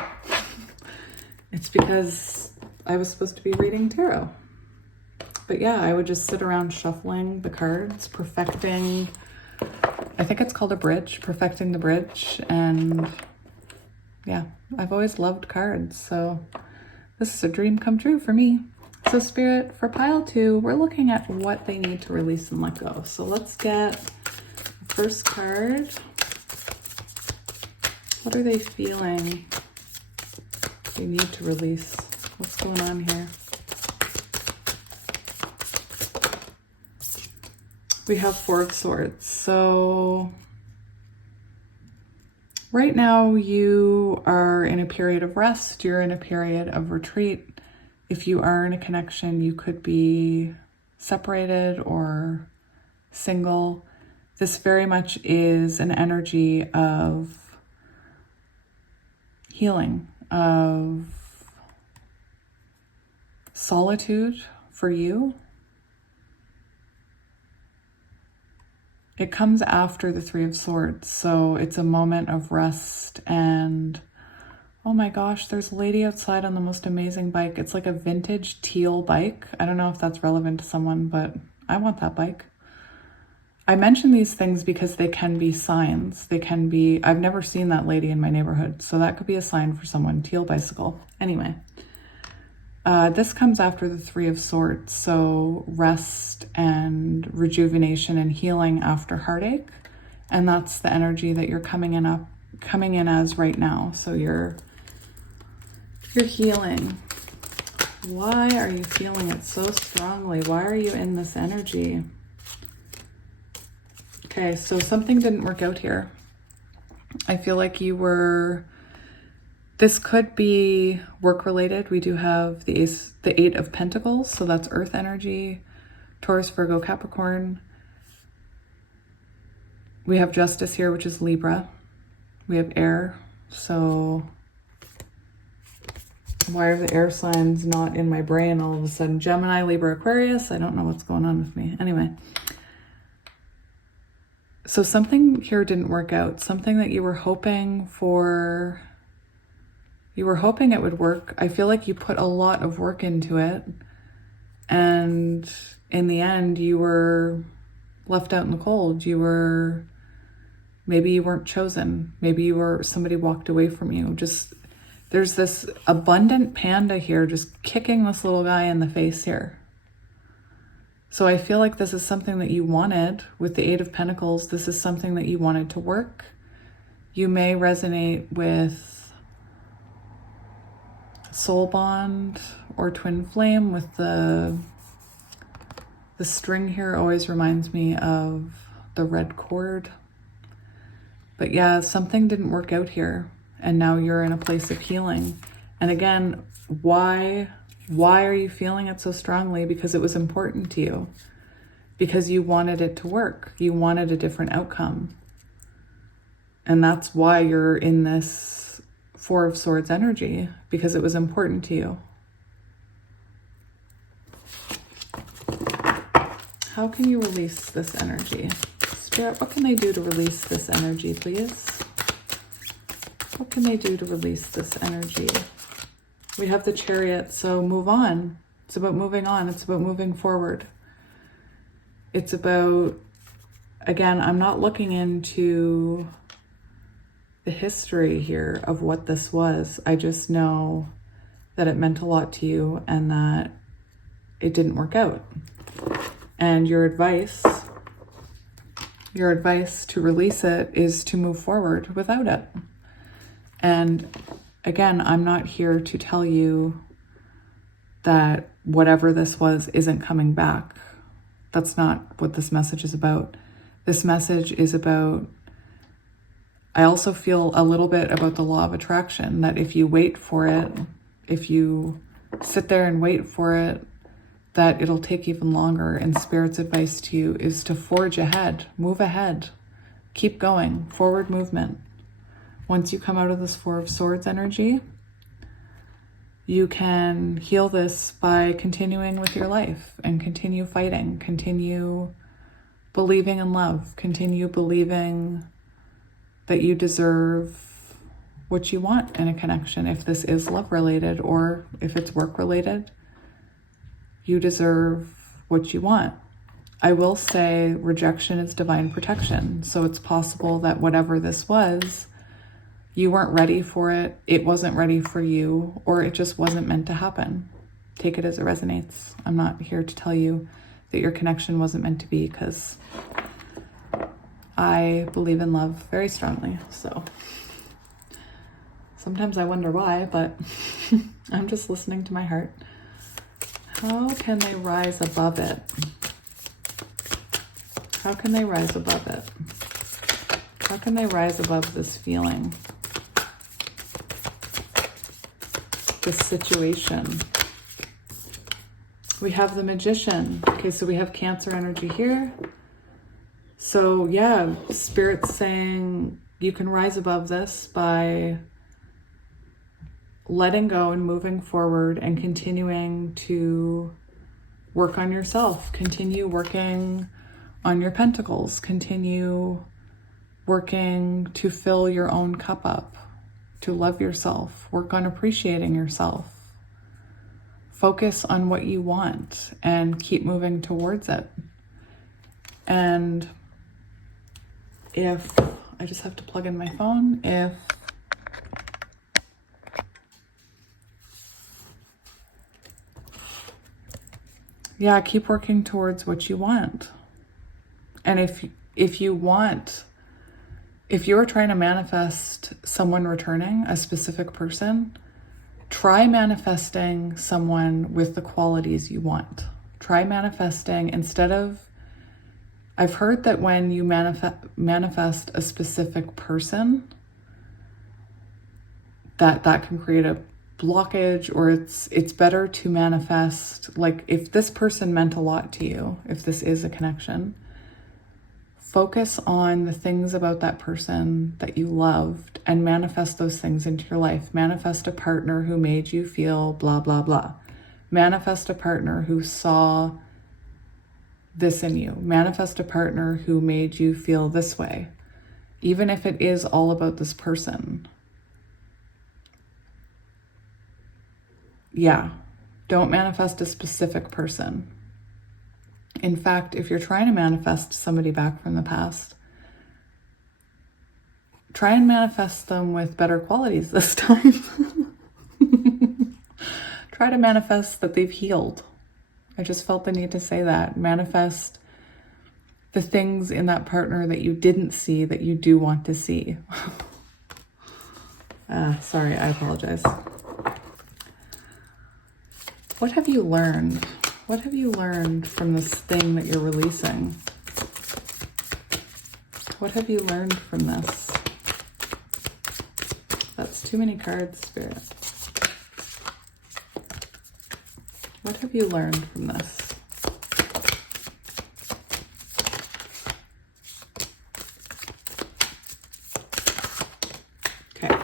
I was supposed to be reading tarot. But yeah, I would just sit around shuffling the cards, perfecting, I think it's called a bridge, perfecting the bridge. And yeah, I've always loved cards. So this is a dream come true for me. So Spirit, for pile 2, we're looking at what they need to release and let go. So let's get the first card. What are they feeling they need to release? What's going on here? We have 4 of Swords. So right now you are in a period of rest. You're in a period of retreat. If you are in a connection, you could be separated or single. This very much is an energy of healing, of solitude for you. It comes after the 3 of Swords, so it's a moment of rest. And oh my gosh, there's a lady outside on the most amazing bike. It's like a vintage teal bike. I don't know if that's relevant to someone, but I want that bike. I mention these things because they can be signs. They can be, I've never seen that lady in my neighborhood, so that could be a sign for someone. Teal bicycle. Anyway. This comes after the 3 of Swords, so rest and rejuvenation and healing after heartache, and that's the energy that you're coming in as right now. So you're healing. Why are you feeling it so strongly? Why are you in this energy? Okay, so something didn't work out here. I feel like this could be work related. We do have the 8 of Pentacles, so that's earth energy, Taurus, Virgo, Capricorn. We have Justice here, which is Libra. We have air, so why are the air signs not in my brain all of a sudden? Gemini, Libra, Aquarius. I don't know what's going on with me. Anyway. So something here didn't work out. Something that you were hoping for, you were hoping it would work. I feel like you put a lot of work into it. And in the end, you were left out in the cold. Maybe you weren't chosen. Maybe somebody walked away from you. There's this abundant panda here just kicking this little guy in the face here. So I feel like this is something that you wanted with the Eight of Pentacles. This is something that you wanted to work. You may resonate with soul bond or twin flame. With the string here always reminds me of the red cord. But yeah, something didn't work out here, and now you're in a place of healing. And again, why are you feeling it so strongly? Because it was important to you. Because you wanted it to work. You wanted a different outcome. And that's why you're in this Four of Swords energy, because it was important to you. How can you release this energy? Spirit, what can they do to release this energy, please? What can they do to release this energy? We have the Chariot, so move on. It's about moving on. It's about moving forward. It's about, again, I'm not looking into the history here of what this was. I just know that it meant a lot to you and that it didn't work out. And your advice to release it is to move forward without it. And again, I'm not here to tell you that whatever this was isn't coming back. That's not what this message is about. This message is about, I also feel a little bit about the law of attraction, that if you wait for it, if you sit there and wait for it, that it'll take even longer. And Spirit's advice to you is to forge ahead, move ahead, keep going, forward movement. Once you come out of this Four of Swords energy, you can heal this by continuing with your life and continue fighting, continue believing in love, continue believing that you deserve what you want in a connection. If this is love related or if it's work related, you deserve what you want. I will say rejection is divine protection. So it's possible that whatever this was, you weren't ready for it, it wasn't ready for you, or it just wasn't meant to happen. Take it as it resonates. I'm not here to tell you that your connection wasn't meant to be, because I believe in love very strongly. So sometimes I wonder why, but I'm just listening to my heart. How can they rise above it? How can they rise above it? How can they rise above this feeling? This situation? We have the Magician. Okay, so we have Cancer energy here. So yeah, Spirit's saying you can rise above this by letting go and moving forward and continuing to work on yourself. Continue working on your pentacles. Continue working to fill your own cup up, to love yourself. Work on appreciating yourself. Focus on what you want and keep moving towards it. And if I just have to plug in my phone, yeah, keep working towards what you want. And if you're trying to manifest someone returning, a specific person, try manifesting someone with the qualities you want. Try manifesting instead of, I've heard that when you manifest a specific person, that can create a blockage, or it's better to manifest, like if this person meant a lot to you, if this is a connection, focus on the things about that person that you loved and manifest those things into your life. Manifest a partner who made you feel blah, blah, blah. Manifest a partner who saw this in you. Manifest a partner who made you feel this way, even if it is all about this person. Yeah, don't manifest a specific person. In fact, if you're trying to manifest somebody back from the past, try and manifest them with better qualities this time. Try to manifest that they've healed. I just felt the need to say that. Manifest the things in that partner that you didn't see that you do want to see. Sorry, I apologize. What have you learned? What have you learned from this thing that you're releasing? What have you learned from this? That's too many cards, Spirit. What have you learned from this? Okay.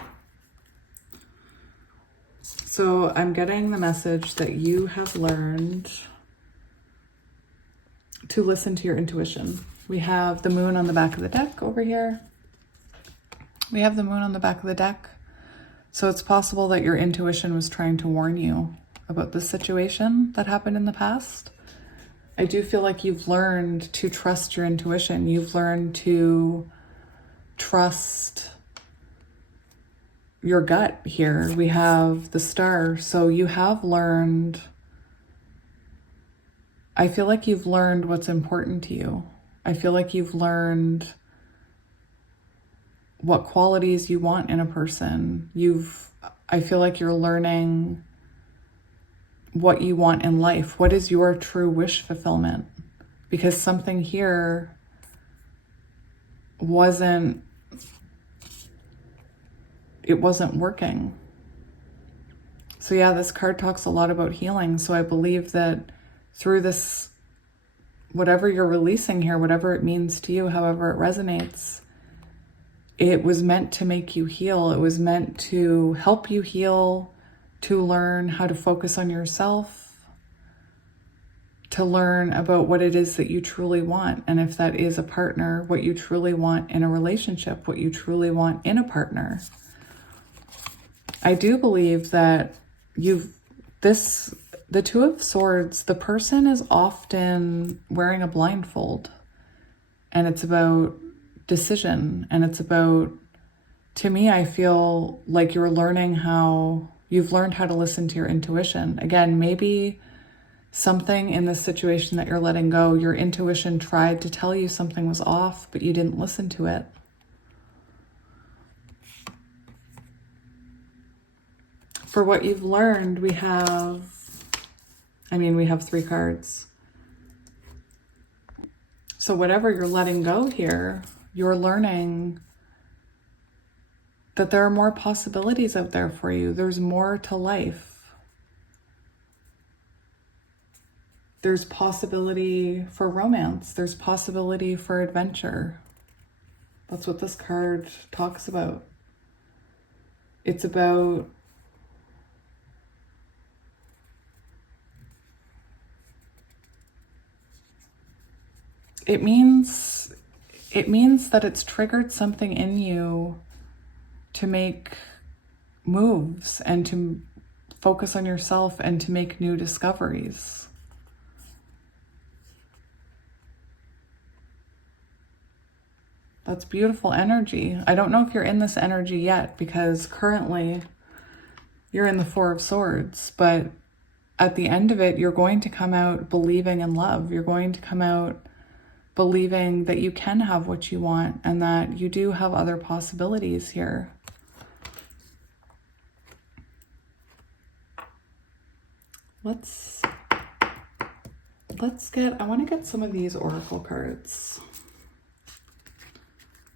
So I'm getting the message that you have learned to listen to your intuition. We have the moon on the back of the deck over here. We have the moon on the back of the deck. So it's possible that your intuition was trying to warn you about the situation that happened in the past. I do feel like you've learned to trust your intuition. You've learned to trust your gut here. We have the star. So you have learned, I feel like you've learned what's important to you. I feel like you've learned what qualities you want in a person. I feel like you're learning what you want in life. What is your true wish fulfillment? Because something here wasn't working. So yeah, this card talks a lot about healing. So I believe that through this, whatever you're releasing here, whatever it means to you, however it resonates, it was meant to make you heal. It was meant to help you heal, to learn how to focus on yourself, to learn about what it is that you truly want. And if that is a partner, what you truly want in a relationship, what you truly want in a partner. I do believe that the Two of Swords, the person is often wearing a blindfold, and it's about decision. And it's about, to me, I feel like you've learned how to listen to your intuition. Again, maybe something in this situation that you're letting go, your intuition tried to tell you something was off, but you didn't listen to it. For what you've learned, we have 3 cards. So whatever you're letting go here, you're learning that there are more possibilities out there for you. There's more to life. There's possibility for romance. There's possibility for adventure. That's what this card talks about. It's about It means that it's triggered something in you to make moves and to focus on yourself and to make new discoveries. That's beautiful energy. I don't know if you're in this energy yet, because currently you're in the Four of Swords, but at the end of it, you're going to come out believing in love. You're going to come out believing that you can have what you want and that you do have other possibilities here. I want to get some of these oracle cards.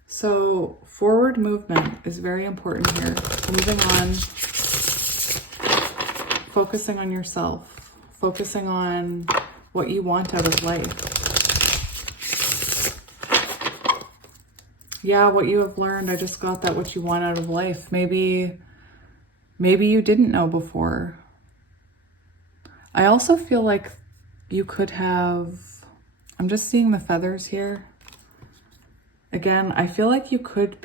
So forward movement is very important here. Moving on, focusing on yourself, focusing on what you want out of life. Yeah, what you have learned, I just got that, what you want out of life. Maybe you didn't know before. I also feel like you could have I'm just seeing the feathers here. Again, I feel like you could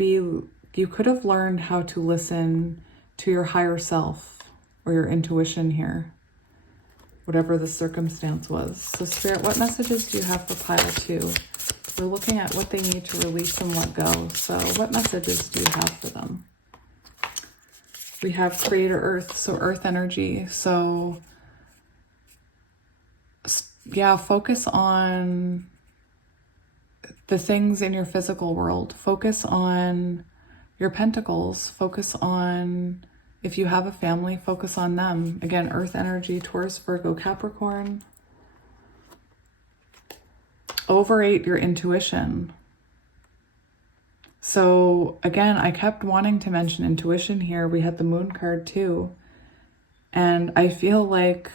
have learned how to listen to your higher self or your intuition here, whatever the circumstance was. So Spirit, what messages do you have for pile 2? We're looking at what they need to release and let go. So what messages do you have for them? We have Creator Earth, so Earth energy. So yeah, focus on the things in your physical world. Focus on your pentacles. Focus on, if you have a family, focus on them. Again, Earth energy, Taurus, Virgo, Capricorn. Overate your intuition. So again, I kept wanting to mention intuition here. We had the Moon card too. And I feel like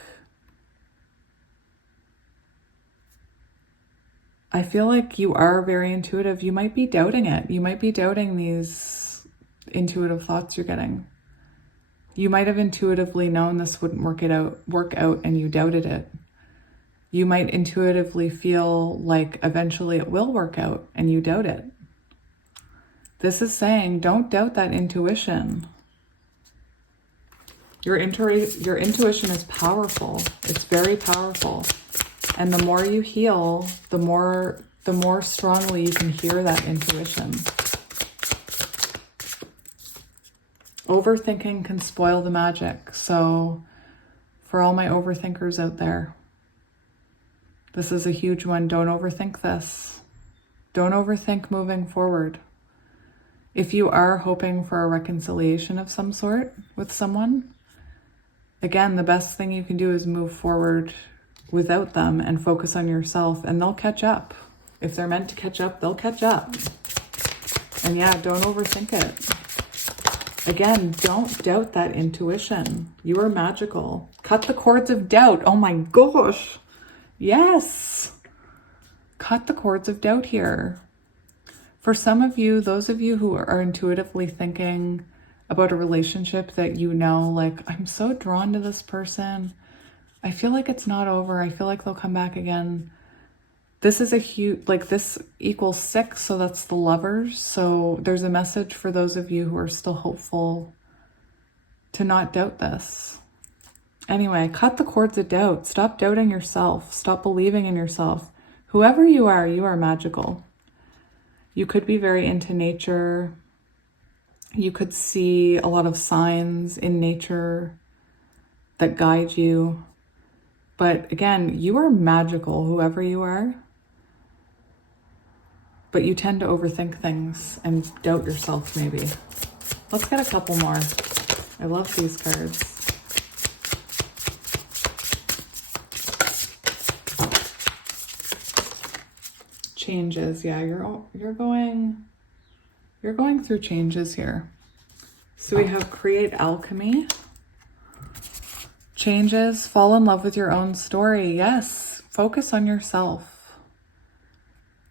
you are very intuitive. You might be doubting it. You might be doubting these intuitive thoughts you're getting. You might have intuitively known this wouldn't work out and you doubted it. You might intuitively feel like eventually it will work out and you doubt it. This is saying, don't doubt that intuition. Your intuition is powerful. It's very powerful. And the more you heal, the more strongly you can hear that intuition. Overthinking can spoil the magic. So for all my overthinkers out there, this is a huge one. Don't overthink this. Don't overthink moving forward. If you are hoping for a reconciliation of some sort with someone, again, the best thing you can do is move forward without them and focus on yourself, and they'll catch up. If they're meant to catch up, they'll catch up. And yeah, don't overthink it. Again, don't doubt that intuition. You are magical. Cut the cords of doubt. Oh my gosh. Yes. Cut the cords of doubt here. For some of you, those of you who are intuitively thinking about a relationship that you know, like, I'm so drawn to this person. I feel like it's not over. I feel like they'll come back again. This is a huge, like, this equals 6, so that's the Lovers. So there's a message for those of you who are still hopeful to not doubt this. Anyway, cut the cords of doubt. Stop doubting yourself. Stop believing in yourself. Whoever you are magical. You could be very into nature. You could see a lot of signs in nature that guide you. But again, you are magical, whoever you are. But you tend to overthink things and doubt yourself, maybe. Let's get a couple more. I love these cards. Changes. Yeah, you're going through changes here. So we have create alchemy. Changes, fall in love with your own story. Yes, focus on yourself.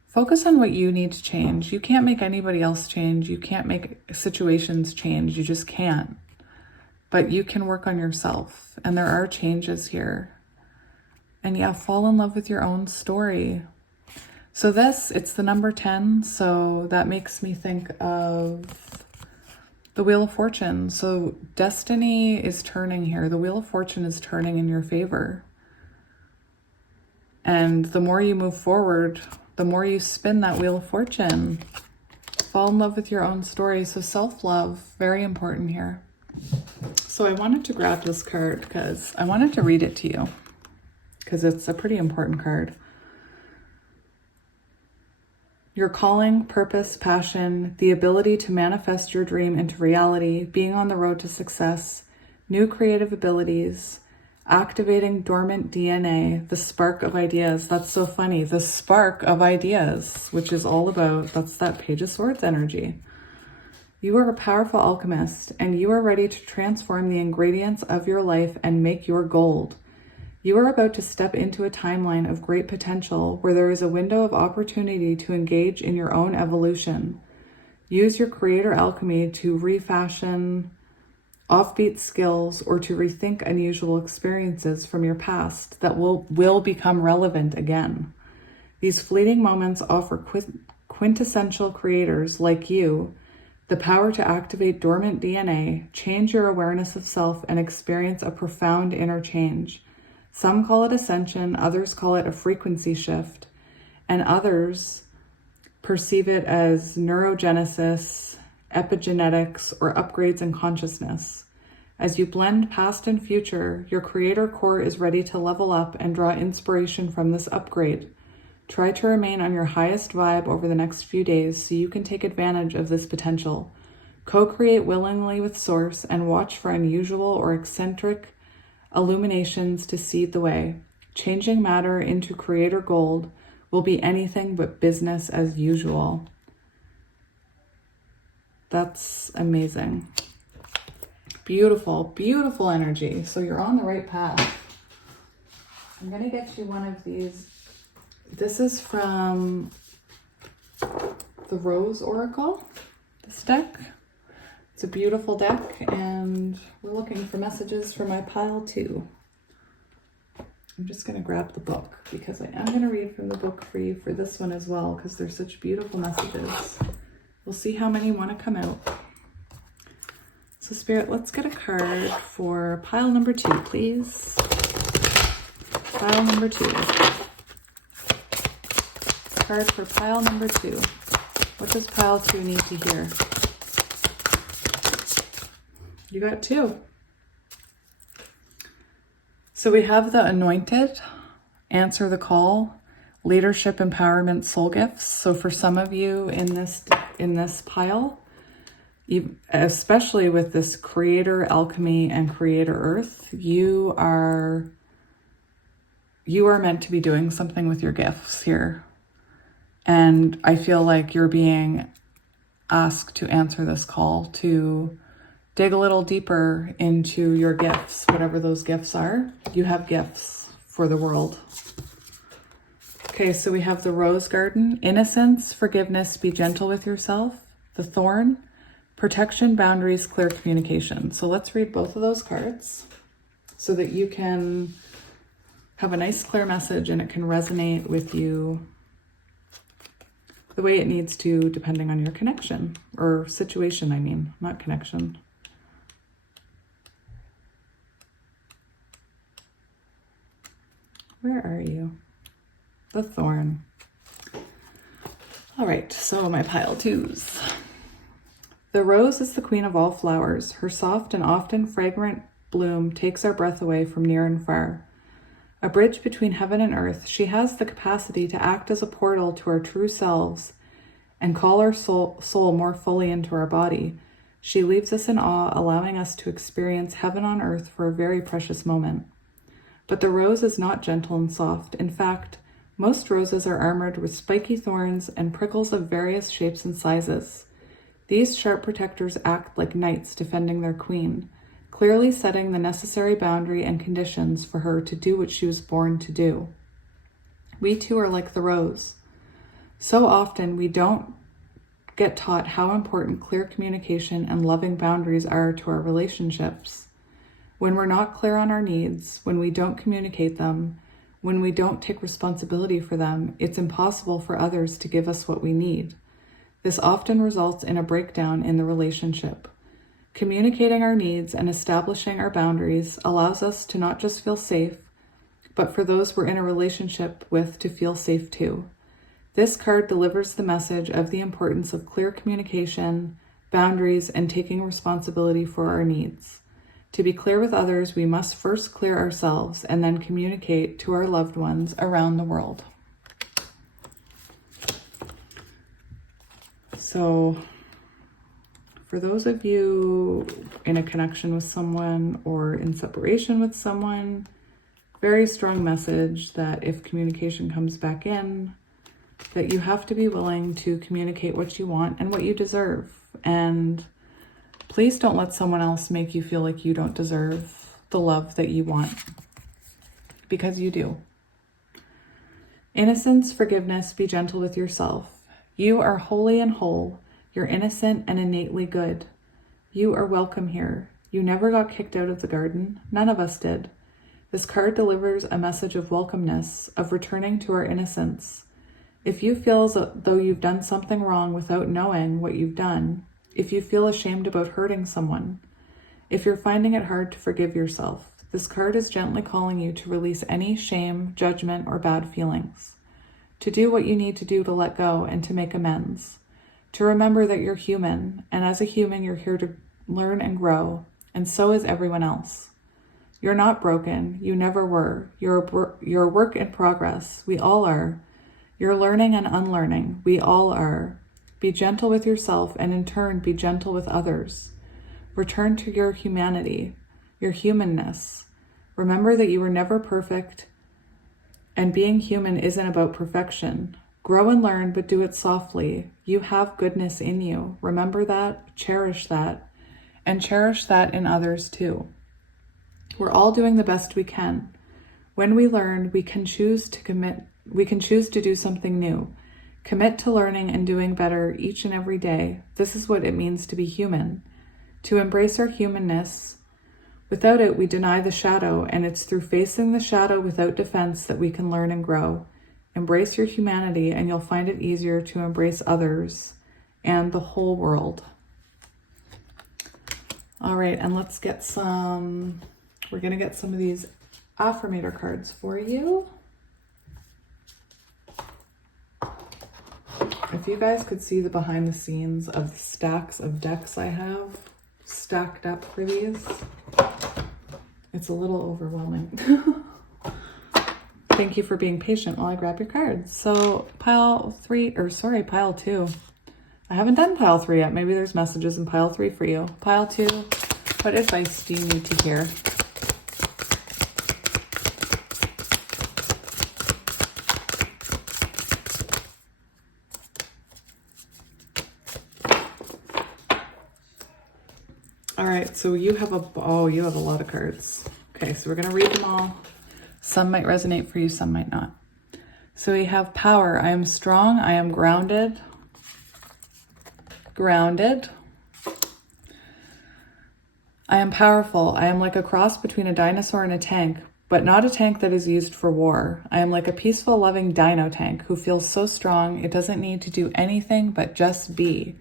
Focus on what you need to change. You can't make anybody else change. You can't make situations change. You just can't. But you can work on yourself. And there are changes here. And yeah, fall in love with your own story. So it's the number 10. So that makes me think of the Wheel of Fortune. So destiny is turning here. The Wheel of Fortune is turning in your favor. And the more you move forward, the more you spin that Wheel of Fortune. Fall in love with your own story. So self-love, very important here. So I wanted to grab this card because I wanted to read it to you because it's a pretty important card. Your calling, purpose, passion, the ability to manifest your dream into reality, being on the road to success, new creative abilities, activating dormant DNA, the spark of ideas. That's so funny. The spark of ideas, which is all about, that's that Page of Swords energy. You are a powerful alchemist, and you are ready to transform the ingredients of your life and make your gold. You are about to step into a timeline of great potential where there is a window of opportunity to engage in your own evolution. Use your creator alchemy to refashion offbeat skills or to rethink unusual experiences from your past that will become relevant again. These fleeting moments offer quintessential creators like you the power to activate dormant DNA, change your awareness of self, and experience a profound inner change. Some call it ascension, others call it a frequency shift, and others perceive it as neurogenesis, epigenetics, or upgrades in consciousness. As you blend past and future, your creator core is ready to level up and draw inspiration from this upgrade. Try to remain on your highest vibe over the next few days so you can take advantage of this potential. Co-create willingly with Source and watch for unusual or eccentric illuminations to seed the way. Changing matter into creator gold will be anything but business as usual. That's amazing. Beautiful, beautiful energy. So you're on the right path. I'm going to get you one of these. This is from the Rose Oracle, this deck. It's a beautiful deck, and we're looking for messages for my pile too. I'm just going to grab the book because I am going to read from the book for you for this one as well because they're such beautiful messages. We'll see how many want to come out. So Spirit, let's get a card for pile number 2, please. Pile number 2. Card for pile number 2. What does pile 2 need to hear? You got 2. So we have the Anointed, Answer the Call, Leadership, Empowerment, Soul Gifts. So for some of you in this pile, especially with this Creator Alchemy and Creator Earth, you are meant to be doing something with your gifts here. And I feel like you're being asked to answer this call, to dig a little deeper into your gifts, whatever those gifts are. You have gifts for the world. Okay, so we have the Rose Garden, Innocence, Forgiveness, Be Gentle with Yourself. The Thorn, Protection, Boundaries, Clear Communication. So let's read both of those cards so that you can have a nice clear message and it can resonate with you the way it needs to, depending on your connection or situation, I mean, not connection. Where are you? The Thorn. All right, so my pile 2s. The rose is the queen of all flowers. Her soft and often fragrant bloom takes our breath away from near and far. A bridge between heaven and earth, she has the capacity to act as a portal to our true selves and call our soul more fully into our body. She leaves us in awe, allowing us to experience heaven on earth for a very precious moment. But the rose is not gentle and soft. In fact, most roses are armored with spiky thorns and prickles of various shapes and sizes. These sharp protectors act like knights defending their queen, clearly setting the necessary boundary and conditions for her to do what she was born to do. We too are like the rose. So often we don't get taught how important clear communication and loving boundaries are to our relationships. When we're not clear on our needs, when we don't communicate them, when we don't take responsibility for them, it's impossible for others to give us what we need. This often results in a breakdown in the relationship. Communicating our needs and establishing our boundaries allows us to not just feel safe, but for those we're in a relationship with to feel safe too. This card delivers the message of the importance of clear communication, boundaries, and taking responsibility for our needs. To be clear with others, we must first clear ourselves and then communicate to our loved ones around the world. So, for those of you in a connection with someone or in separation with someone, very strong message that if communication comes back in, that you have to be willing to communicate what you want and what you deserve. And please don't let someone else make you feel like you don't deserve the love that you want, because you do. Innocence, forgiveness, be gentle with yourself. You are holy and whole. You're innocent and innately good. You are welcome here. You never got kicked out of the garden. None of us did. This card delivers a message of welcomeness, of returning to our innocence. If you feel as though you've done something wrong without knowing what you've done, if you feel ashamed about hurting someone, if you're finding it hard to forgive yourself, this card is gently calling you to release any shame, judgment, or bad feelings, to do what you need to do to let go and to make amends, to remember that you're human, and as a human, you're here to learn and grow, and so is everyone else. You're not broken. You never were. You're a work in progress. We all are. You're learning and unlearning. We all are. Be gentle with yourself, and in turn, be gentle with others. Return to your humanity, your humanness. Remember that you were never perfect, and being human isn't about perfection. Grow and learn, but do it softly. You have goodness in you. Remember that, and cherish that in others too. We're all doing the best we can. When we learn, we can choose to do something new. Commit to learning and doing better each and every day. This is what it means to be human. To embrace our humanness. Without it, we deny the shadow, and it's through facing the shadow without defense that we can learn and grow. Embrace your humanity, and you'll find it easier to embrace others and the whole world. All right, and let's get we're going to get some of these affirmator cards for you. If you guys could see the behind the scenes of the stacks of decks I have stacked up for these, it's a little overwhelming. Thank you for being patient while I grab your cards. So pile 2. I haven't done pile 3 yet. Maybe there's messages in pile 3 for you. Pile 2, what advice do you need to hear? All right, so you have a lot of cards. Okay, so we're gonna read them all. Some might resonate for you, some might not. So we have power. I am strong, I am grounded. I am powerful. I am like a cross between a dinosaur and a tank, but not a tank that is used for war. I am like a peaceful, loving dino tank who feels so strong it doesn't need to do anything but just be.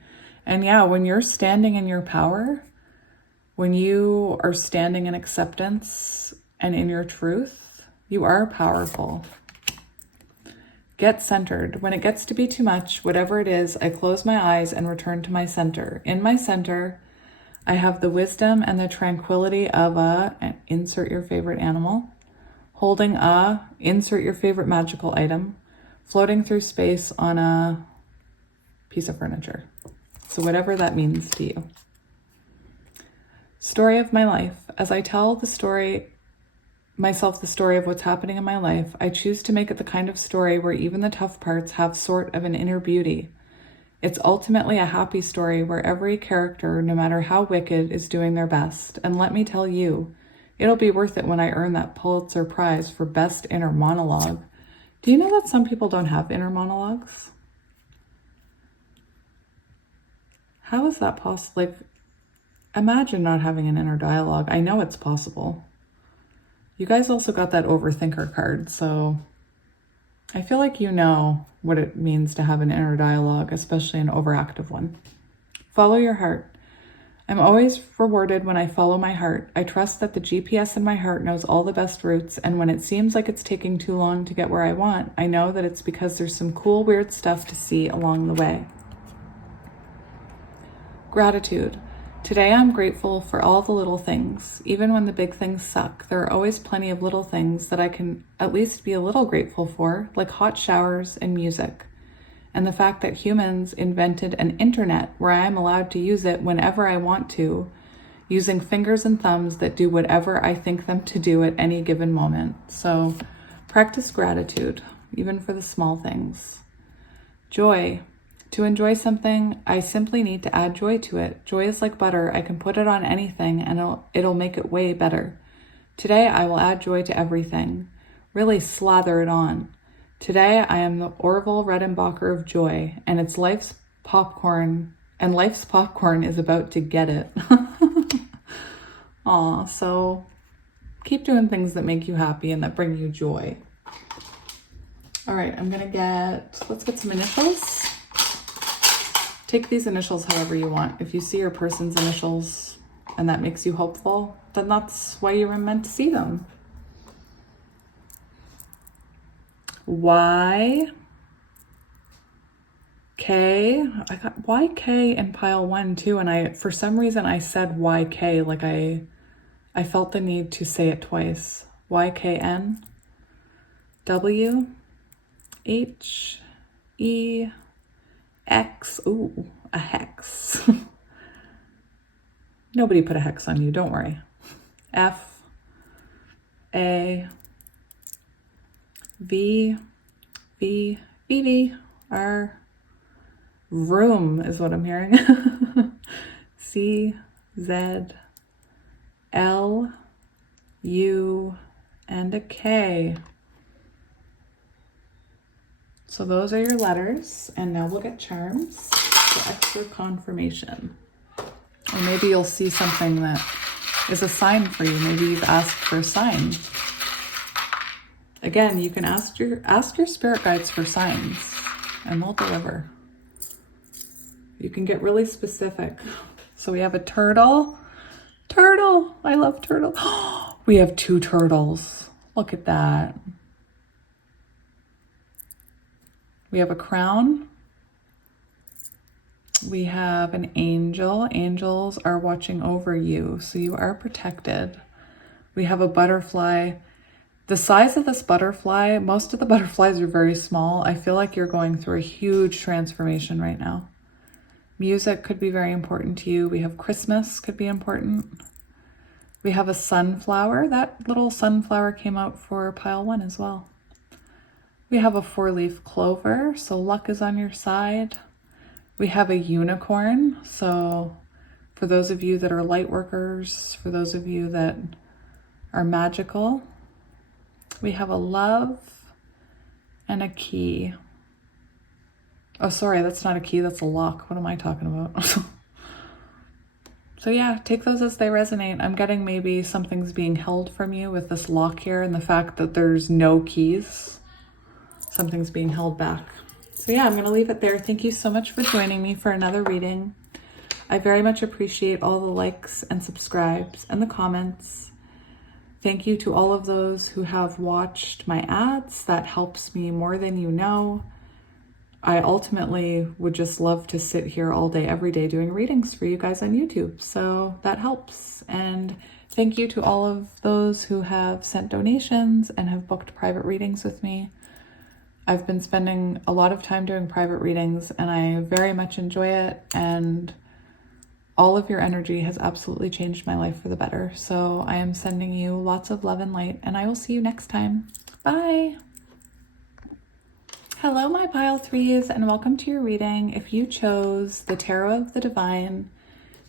And yeah, when you're standing in your power, when you are standing in acceptance and in your truth, you are powerful. Get centered. When it gets to be too much, whatever it is, I close my eyes and return to my center. In my center, I have the wisdom and the tranquility of insert your favorite animal, holding insert your favorite magical item, floating through space on a piece of furniture. So whatever that means to you. Story of my life. As I tell myself the story of what's happening in my life, I choose to make it the kind of story where even the tough parts have sort of an inner beauty. It's ultimately a happy story where every character, no matter how wicked, is doing their best. And let me tell you, it'll be worth it when I earn that Pulitzer Prize for Best Inner Monologue. Do you know that some people don't have inner monologues? How is that possible? Like, imagine not having an inner dialogue. I know it's possible. You guys also got that overthinker card, so I feel like you know what it means to have an inner dialogue, especially an overactive one. Follow your heart. I'm always rewarded when I follow my heart. I trust that the GPS in my heart knows all the best routes, and when it seems like it's taking too long to get where I want, I know that it's because there's some cool, weird stuff to see along the way. Gratitude. Today I'm grateful for all the little things. Even when the big things suck, there are always plenty of little things that I can at least be a little grateful for, like hot showers and music. And the fact that humans invented an internet where I am allowed to use it whenever I want to, using fingers and thumbs that do whatever I think them to do at any given moment. So practice gratitude, even for the small things. Joy. To enjoy something, I simply need to add joy to it. Joy is like butter. I can put it on anything and it'll make it way better. Today, I will add joy to everything. Really slather it on. Today, I am the Orville Redenbacher of joy, and it's life's popcorn is about to get it. Aw, so keep doing things that make you happy and that bring you joy. All right, let's get some initials. Take these initials however you want. If you see your person's initials and that makes you hopeful, then that's why you were meant to see them. Y, K, I got YK in pile 1 too, and for some reason I said YK, like I felt the need to say it twice. YKN, W, H, E, X, ooh, a hex. Nobody put a hex on you, don't worry. F, A, V, R, room is what I'm hearing. C, Z, L, U, and a K. So those are your letters, and now we'll get charms for extra confirmation. Or maybe you'll see something that is a sign for you. Maybe you've asked for a sign. Again, you can ask your spirit guides for signs, and they'll deliver. You can get really specific. So we have a turtle. Turtle! I love turtle. We have 2 turtles. Look at that. We have a crown. We have an angel. Angels are watching over you, so you are protected. We have a butterfly. The size of this butterfly, most of the butterflies are very small. I feel like you're going through a huge transformation right now. Music could be very important to you. We have Christmas could be important. We have a sunflower. That little sunflower came out for pile 1 as well. We have a 4-leaf clover, so luck is on your side. We have a unicorn, so for those of you that are light workers, for those of you that are magical. We have a love and a key. Oh, sorry, that's not a key, that's a lock. What am I talking about? So yeah, take those as they resonate. I'm getting maybe something's being held from you with this lock here and the fact that there's no keys. Something's being held back. So yeah, I'm going to leave it there. Thank you so much for joining me for another reading. I very much appreciate all the likes and subscribes and the comments. Thank you to all of those who have watched my ads. That helps me more than you know. I ultimately would just love to sit here all day, every day doing readings for you guys on YouTube. So that helps. And thank you to all of those who have sent donations and have booked private readings with me. I've been spending a lot of time doing private readings and I very much enjoy it. And all of your energy has absolutely changed my life for the better. So I am sending you lots of love and light, and I will see you next time. Bye. Hello, my pile 3s, and welcome to your reading. If you chose the Tarot of the Divine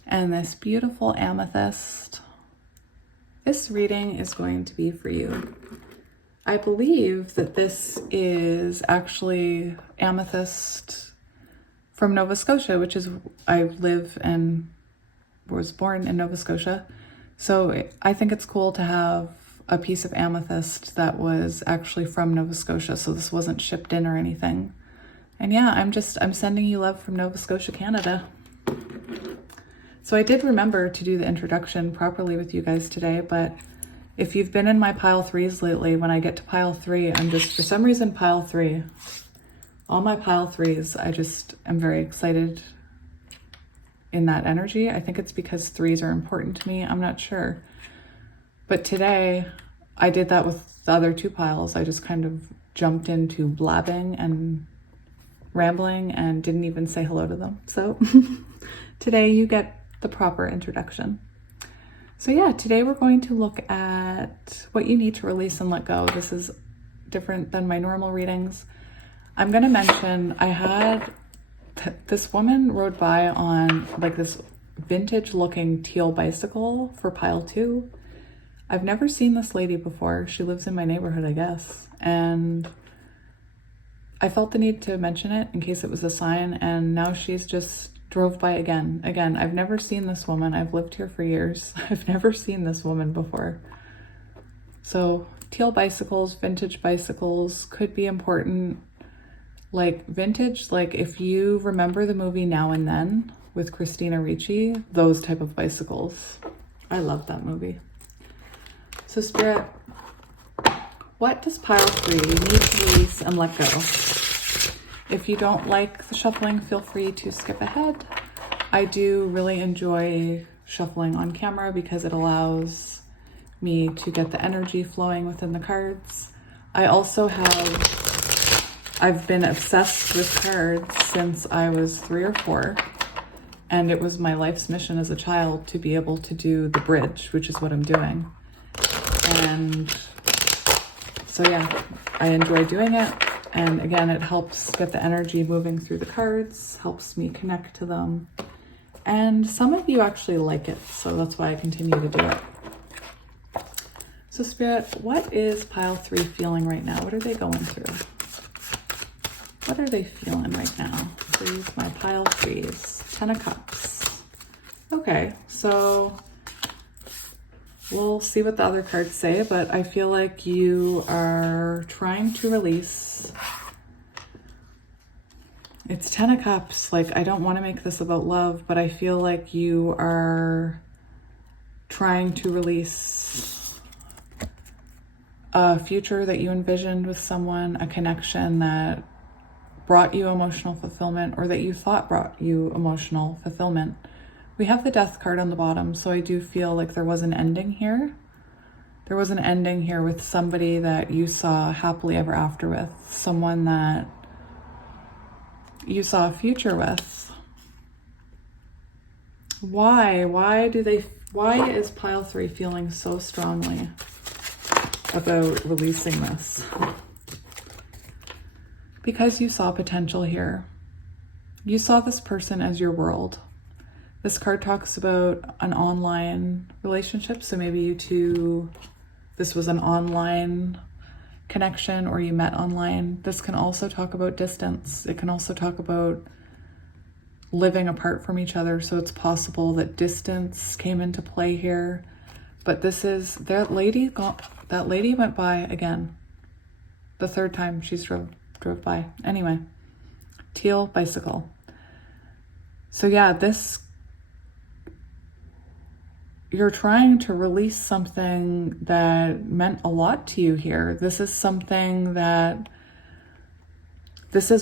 and this beautiful amethyst, this reading is going to be for you. I believe that this is actually amethyst from Nova Scotia, which is, I live and was born in Nova Scotia. So I think it's cool to have a piece of amethyst that was actually from Nova Scotia. So this wasn't shipped in or anything. And yeah, I'm sending you love from Nova Scotia, Canada. So I did remember to do the introduction properly with you guys today, but if you've been in my pile 3s lately, when I get to pile 3, I'm just, for some reason, pile 3. All my pile 3s, I just am very excited in that energy. I think it's because 3s are important to me. I'm not sure. But today, I did that with the other 2 piles. I just kind of jumped into blabbing and rambling and didn't even say hello to them. So today you get the proper introduction. So yeah, today we're going to look at what you need to release and let go. This is different than my normal readings. I'm going to mention I had this woman rode by on like this vintage looking teal bicycle for pile 2. I've never seen this lady before. She lives in my neighborhood, I guess. And I felt the need to mention it in case it was a sign. And now she's just drove by again. Again, I've never seen this woman. I've lived here for years. I've never seen this woman before. So teal bicycles, vintage bicycles could be important. Like vintage, like if you remember the movie Now and Then with Christina Ricci, those type of bicycles. I love that movie. So Spirit, what does pile 3 need to release and let go? If you don't like the shuffling, feel free to skip ahead. I do really enjoy shuffling on camera because it allows me to get the energy flowing within the cards. I've been obsessed with cards since I was 3 or 4, and it was my life's mission as a child to be able to do the bridge, which is what I'm doing. And so yeah, I enjoy doing it. And again, it helps get the energy moving through the cards, helps me connect to them. And some of you actually like it, so that's why I continue to do it. So Spirit, what is pile 3 feeling right now? What are they going through? What are they feeling right now? Please, my pile 3s. 10 of Cups. Okay, so we'll see what the other cards say, but I feel like you are trying to release. It's 10 of Cups. Like, I don't want to make this about love, but I feel like you are trying to release a future that you envisioned with someone, a connection that brought you emotional fulfillment, or that you thought brought you emotional fulfillment. We have the Death card on the bottom, so I do feel like there was an ending here. There was an ending here with somebody that you saw happily ever after with, someone that you saw a future with. Why is pile 3 feeling so strongly about releasing this? Because you saw potential here. You saw this person as your world. This card talks about an online relationship, so maybe you two, this was an online connection or you met online. This can also talk about distance. It can also talk about living apart from each other, so it's possible that distance came into play here. But this is, that lady went by again. The 3rd time she's drove by. Anyway, teal bicycle. So yeah, you're trying to release something that meant a lot to you here. This is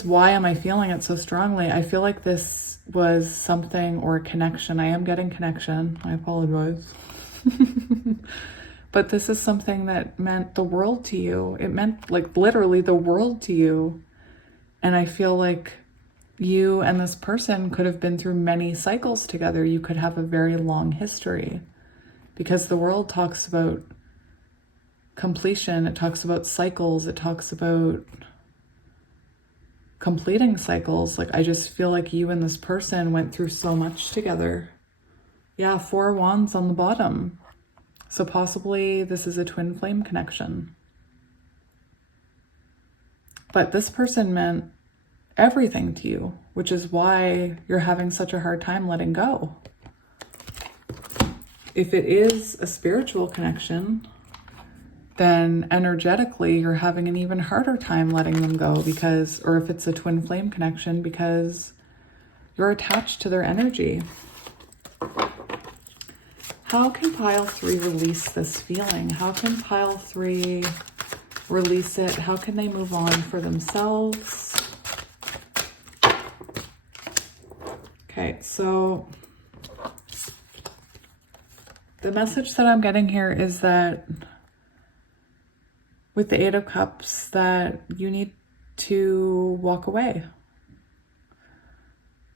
why am I feeling it so strongly? I feel like this was something, or a connection. I am getting connection. I apologize. But this is something that meant the world to you. It meant like literally the world to you. And I feel like you and this person could have been through many cycles together. You could have a very long history, because the world talks about completion. It talks about cycles. It talks about completing cycles. Like, I just feel like you and this person went through so much together. Yeah, 4 wands on the bottom. So possibly this is a twin flame connection. But this person meant everything to you, which is why you're having such a hard time letting go. If it is a spiritual connection, then energetically you're having an even harder time letting them go, because, or if it's a twin flame connection, because you're attached to their energy. How can pile 3 release this feeling? How can pile 3 release it? How can they move on for themselves? Okay, so the message that I'm getting here is that with the 8 of Cups, that you need to walk away.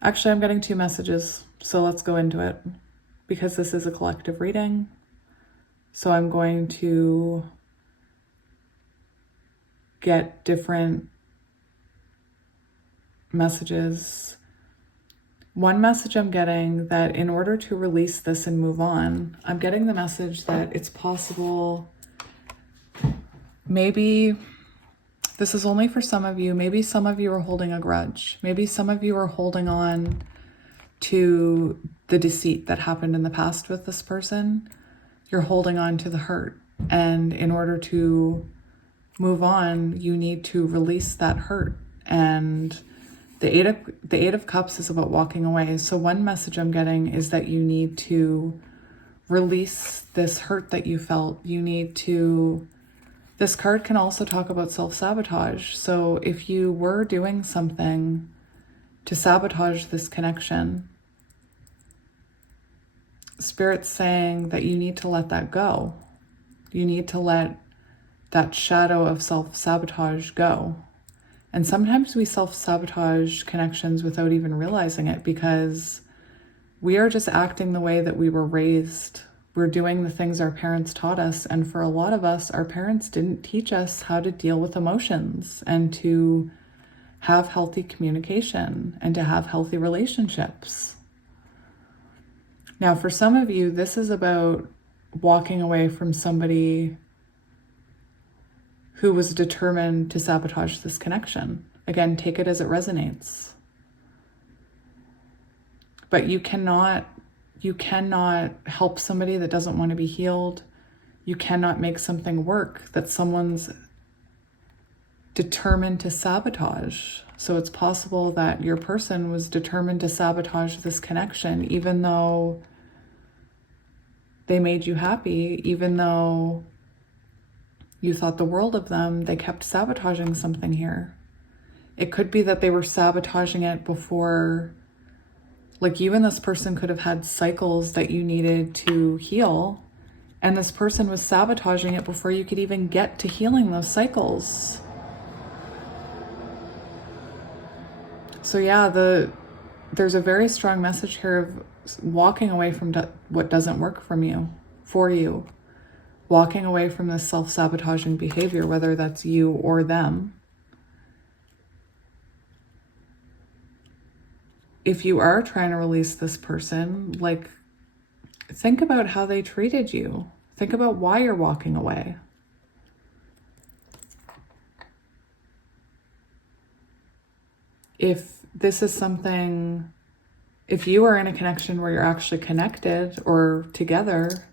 Actually, I'm getting 2 messages, so let's go into it, because this is a collective reading. So I'm going to get different messages. One message I'm getting, that in order to release this and move on, I'm getting the message that it's possible. Maybe this is only for some of you. Maybe some of you are holding a grudge. Maybe some of you are holding on to the deceit that happened in the past with this person. You're holding on to the hurt. And in order to move on, you need to release that hurt. And the Eight of Cups is about walking away. So one message I'm getting is that you need to release this hurt that you felt. You need to, this card can also talk about self-sabotage. So if you were doing something to sabotage this connection, Spirit's saying that you need to let that go. You need to let that shadow of self-sabotage go. And sometimes we self-sabotage connections without even realizing it, because we are just acting the way that we were raised. We're doing the things our parents taught us. And for a lot of us, our parents didn't teach us how to deal with emotions and to have healthy communication and to have healthy relationships. Now, for some of you, this is about walking away from somebody who was determined to sabotage this connection. Again, take it as it resonates. But you cannot help somebody that doesn't want to be healed. You cannot make something work that someone's determined to sabotage. So it's possible that your person was determined to sabotage this connection, even though they made you happy, even though you thought the world of them, they kept sabotaging something here. It could be that they were sabotaging it before, like you and this person could have had cycles that you needed to heal, and this person was sabotaging it before you could even get to healing those cycles. So yeah, there's a very strong message here of walking away from what doesn't work for you. Walking away from this self-sabotaging behavior, whether that's you or them. If you are trying to release this person, like, think about how they treated you. Think about why you're walking away. If this is something, if you are in a connection where you're actually connected or together,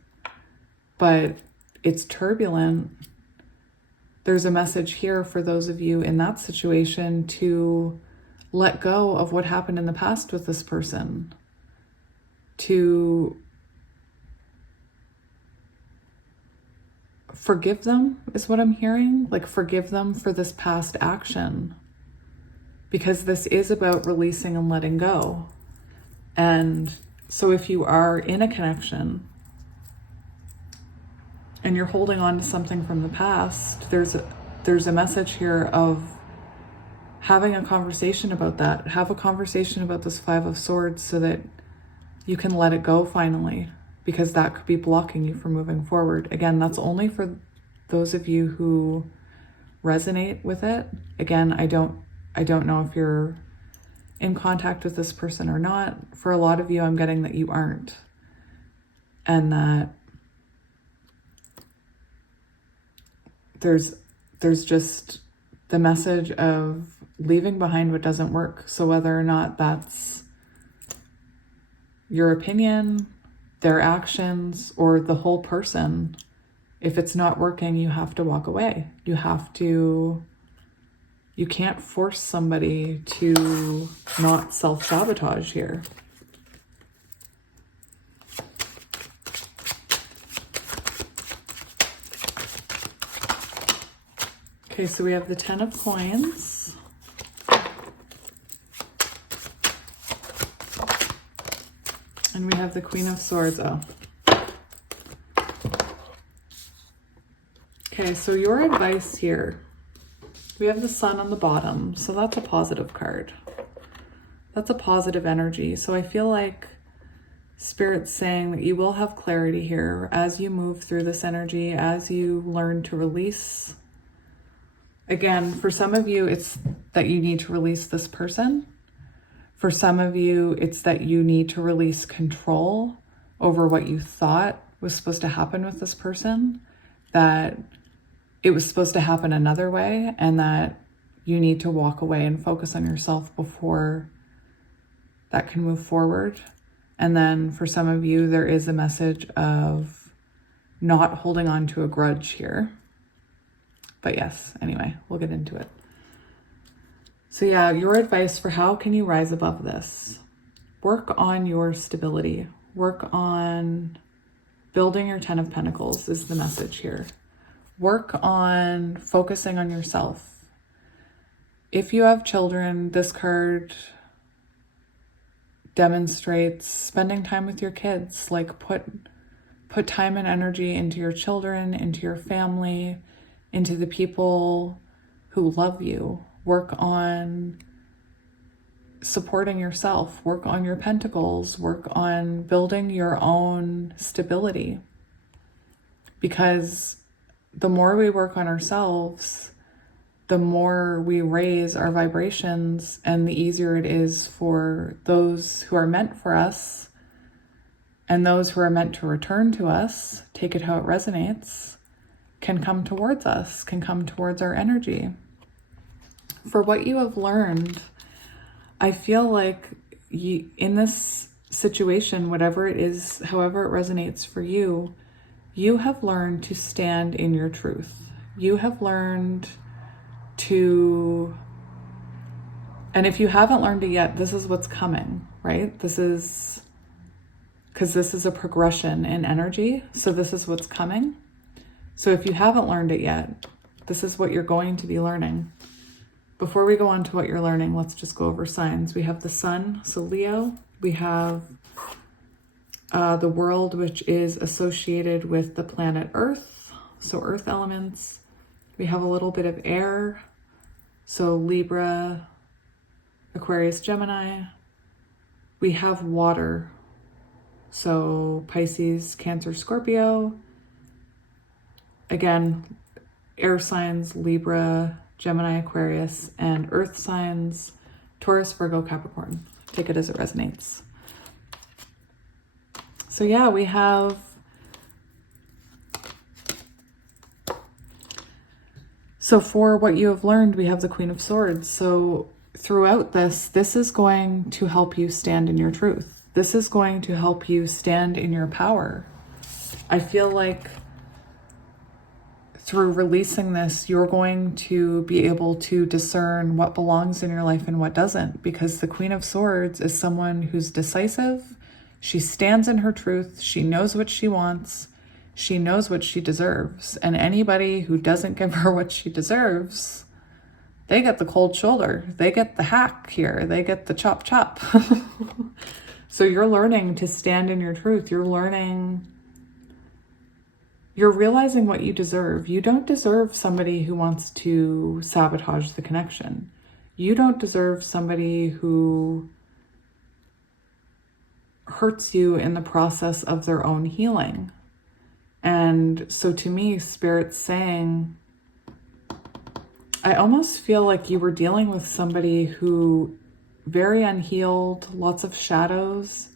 but it's turbulent, there's a message here for those of you in that situation to let go of what happened in the past with this person, to forgive them is what I'm hearing. Like, forgive them for this past action, because this is about releasing and letting go. And so if you are in a connection and you're holding on to something from the past, there's a message here of having a conversation about that. Have a conversation about this Five of Swords so that you can let it go finally, because that could be blocking you from moving forward. Again, that's only for those of you who resonate with it. Again, I don't know if you're in contact with this person or not. For a lot of you, I'm getting that you aren't. And that there's just the message of leaving behind what doesn't work. So whether or not that's your opinion, their actions, or the whole person, if it's not working, you have to walk away. You can't force somebody to not self-sabotage here. Okay, so we have the 10 of Coins. And we have the Queen of Swords. Oh. Okay, so your advice here. We have the Sun on the bottom, so that's a positive card. That's a positive energy. So I feel like Spirit's saying that you will have clarity here as you move through this energy, as you learn to release. Again, for some of you, it's that you need to release this person. For some of you, it's that you need to release control over what you thought was supposed to happen with this person, that it was supposed to happen another way, and that you need to walk away and focus on yourself before that can move forward. And then for some of you, there is a message of not holding on to a grudge here. But yes, anyway, we'll get into it. So yeah, your advice for how can you rise above this? Work on your stability. Work on building your 10 of Pentacles is the message here. Work on focusing on yourself. If you have children, this card demonstrates spending time with your kids. Like put time and energy into your children, into your family, into the people who love you. Work on supporting yourself. Work on your pentacles. Work on building your own stability. Because the more we work on ourselves, the more we raise our vibrations, and the easier it is for those who are meant for us and those who are meant to return to us, take it how it resonates, can come towards us, can come towards our energy. For what you have learned, I feel like in this situation, whatever it is, however it resonates for you, you have learned to stand in your truth. You have learned to, and if you haven't learned it yet, this is what's coming, right? This is, because this is a progression in energy. So this is what's coming. So if you haven't learned it yet, this is what you're going to be learning. Before we go on to what you're learning, let's just go over signs. We have the sun, so Leo. We have the world, which is associated with the planet Earth, so earth elements. We have a little bit of air, so Libra, Aquarius, Gemini. We have water, so Pisces, Cancer, Scorpio. Again, air signs, Libra, Gemini, Aquarius, and earth signs, Taurus, Virgo, Capricorn. Take it as it resonates. So yeah, we have so for what you have learned, we have the Queen of Swords. So throughout this is going to help you stand in your truth. This is going to help you stand in your power. I feel like through releasing this, you're going to be able to discern what belongs in your life and what doesn't, because the Queen of Swords is someone who's decisive. She stands in her truth. She knows what she wants. She knows what she deserves. And anybody who doesn't give her what she deserves, they get the cold shoulder. They get the hack here. They get the chop chop. So you're learning to stand in your truth. You're realizing what you deserve. You don't deserve somebody who wants to sabotage the connection. You don't deserve somebody who hurts you in the process of their own healing. And so to me, Spirit's saying, I almost feel like you were dealing with somebody who very unhealed, lots of shadows,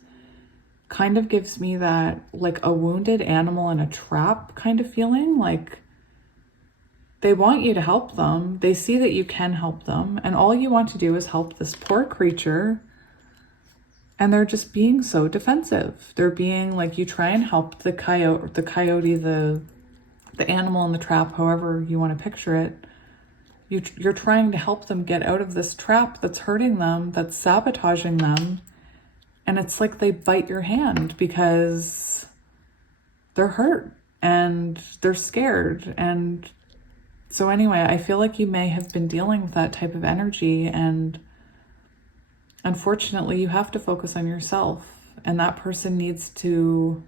kind of gives me that like a wounded animal in a trap kind of feeling. Like they want you to help them. They see that you can help them. And all you want to do is help this poor creature. And they're just being so defensive. They're being like, you try and help the coyote, the animal in the trap, however you want to picture it. You're trying to help them get out of this trap that's hurting them, that's sabotaging them. And it's like they bite your hand because they're hurt and they're scared. And so anyway, I feel like you may have been dealing with that type of energy, and unfortunately you have to focus on yourself, and that person needs to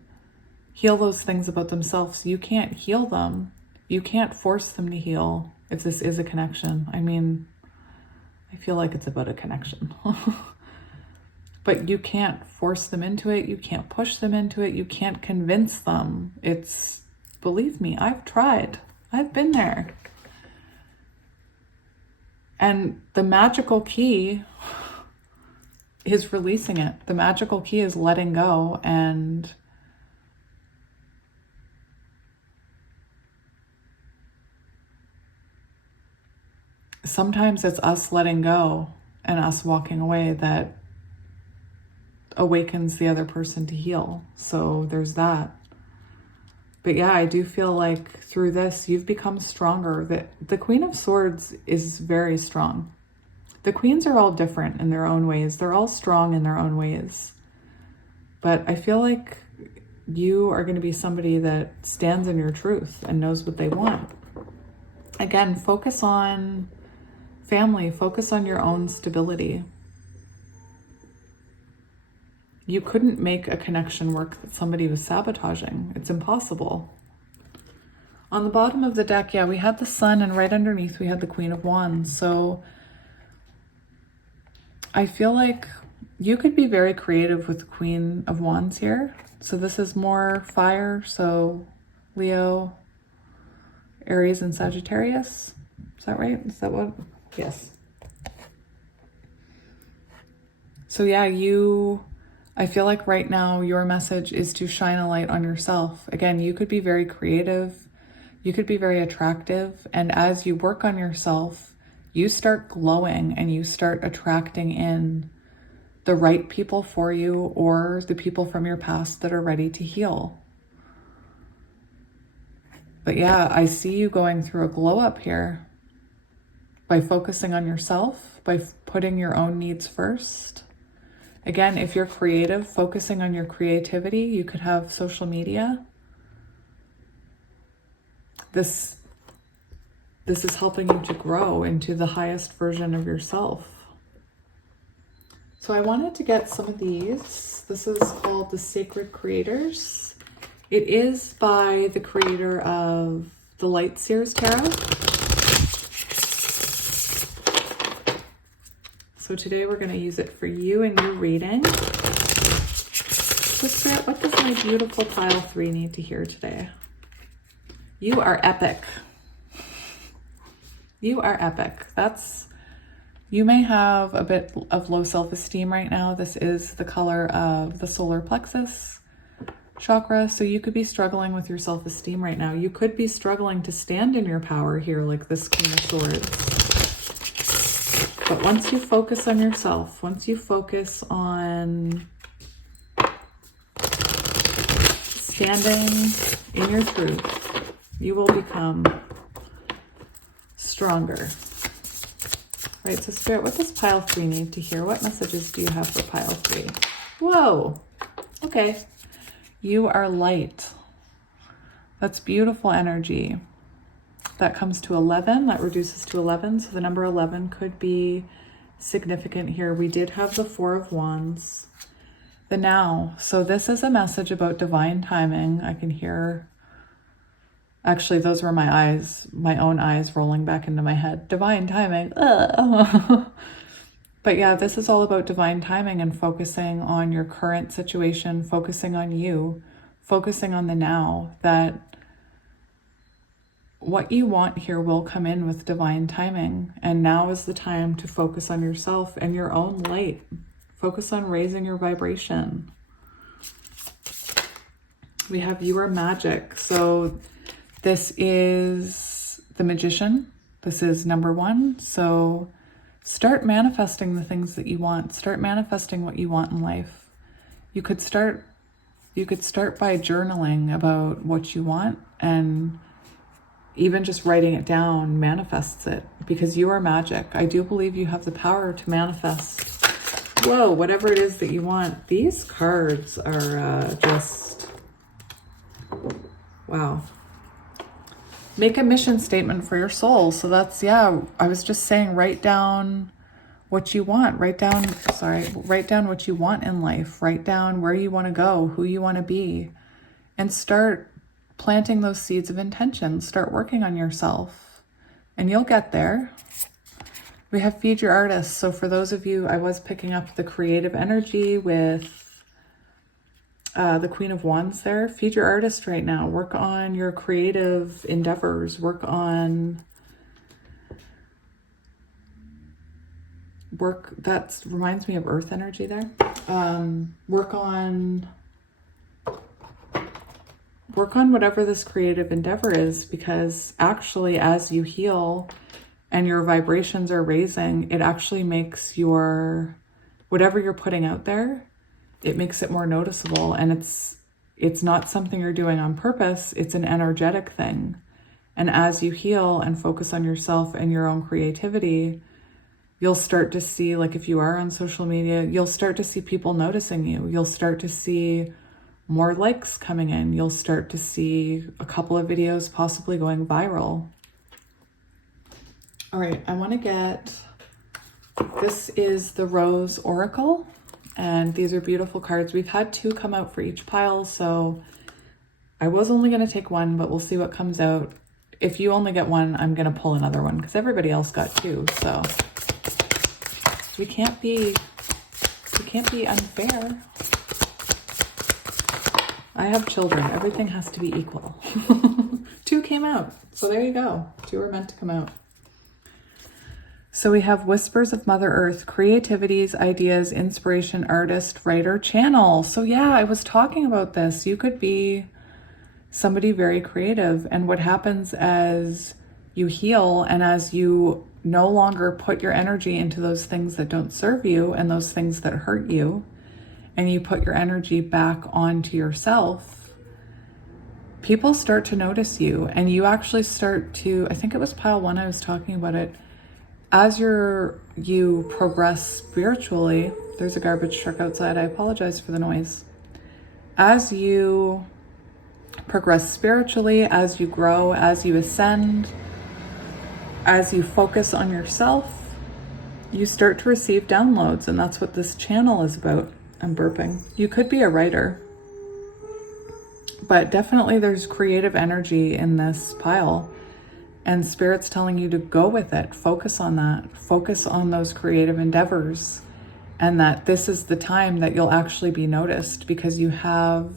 heal those things about themselves. You can't heal them. You can't force them to heal if this is a connection. I mean, I feel like it's about a connection. But you can't force them into it. You can't push them into it. You can't convince them. It's, believe me, I've tried. I've been there. And the magical key is releasing it. The magical key is letting go. And sometimes it's us letting go and us walking away that awakens the other person to heal. So there's that. But yeah, I do feel like through this, you've become stronger. The Queen of Swords is very strong. The queens are all different in their own ways. They're all strong in their own ways. But I feel like you are going to be somebody that stands in your truth and knows what they want. Again, focus on family. Focus on your own stability. You couldn't make a connection work that somebody was sabotaging. It's impossible. On the bottom of the deck, yeah, we had the Sun, and right underneath we had the Queen of Wands. So I feel like you could be very creative with the Queen of Wands here. So this is more fire. So Leo, Aries, and Sagittarius. Is that right? Is that what? Yes. So yeah, I feel like right now your message is to shine a light on yourself. Again, you could be very creative. You could be very attractive. And as you work on yourself, you start glowing and you start attracting in the right people for you, or the people from your past that are ready to heal. But yeah, I see you going through a glow up here by focusing on yourself, by putting your own needs first. Again, if you're creative, focusing on your creativity, you could have social media. This is helping you to grow into the highest version of yourself. So I wanted to get some of these. This is called the Sacred Creators. It is by the creator of the Light Seers Tarot. So today we're going to use it for you and your reading. So Spirit, what does my beautiful pile 3 need to hear today? You are epic. You are epic. You may have a bit of low self-esteem right now. This is the color of the solar plexus chakra. So you could be struggling with your self-esteem right now. You could be struggling to stand in your power here, like this Queen of Swords. But once you focus on yourself, once you focus on standing in your truth, you will become stronger. Right, so Spirit, what does pile 3 need to hear? What messages do you have for pile 3? Whoa, okay. You are light. That's beautiful energy. That comes to 11, that reduces to 11. So the number 11 could be significant here. We did have the 4 of Wands. The now, so this is a message about divine timing. I can hear, actually, those were my eyes, my own eyes rolling back into my head. Divine timing. But yeah, this is all about divine timing and focusing on your current situation, focusing on you, focusing on the now, that what you want here will come in with divine timing. And now is the time to focus on yourself and your own light. Focus on raising your vibration. We have you are magic. So this is the Magician. This is number 1. So start manifesting the things that you want. Start manifesting what you want in life. You could start by journaling about what you want, and even just writing it down manifests it, because you are magic. I do believe you have the power to manifest, whoa, whatever it is that you want. These cards are just, wow. Make a mission statement for your soul. So that's, yeah, I was just saying, write down what you want. Write down what you want in life. Write down where you want to go, who you want to be, and start planting those seeds of intention. Start working on yourself and you'll get there. We have Feed Your Artist. So for those of you, I was picking up the creative energy with the Queen of Wands there. Feed your artist right now. Work on your creative endeavors. That reminds me of earth energy there. Work on whatever this creative endeavor is, because actually as you heal and your vibrations are raising, it actually makes whatever you're putting out there, it makes it more noticeable, and It's not something you're doing on purpose. It's an energetic thing. And as you heal and focus on yourself and your own creativity, you'll start to see, like if you are on social media, you'll start to see people noticing you. You'll start to see more likes coming in. You'll start to see a couple of videos possibly going viral. All right, I want to get, this is the Rose Oracle, and these are beautiful cards. We've had 2 come out for each pile, so I was only going to take 1, but we'll see what comes out. If you only get 1, I'm going to pull another one because everybody else got 2, so we can't be unfair. I have children. Everything has to be equal. 2 came out, so there you go. 2 are meant to come out. So we have Whispers of Mother Earth, creativities, ideas, inspiration, artist, writer, channel. So yeah, I was talking about this. You could be somebody very creative, and what happens as you heal and as you no longer put your energy into those things that don't serve you and those things that hurt you, and you put your energy back onto yourself, people start to notice you, and you actually start to, I think it was pile 1 I was talking about it, as you progress spiritually. There's a garbage truck outside. I apologize for the noise. As you progress spiritually, as you grow, as you ascend, as you focus on yourself, you start to receive downloads, and that's what this channel is about. I'm burping. You could be a writer, but definitely there's creative energy in this pile, and Spirit's telling you to go with it. Focus on that. Focus on those creative endeavors, and that this is the time that you'll actually be noticed because you have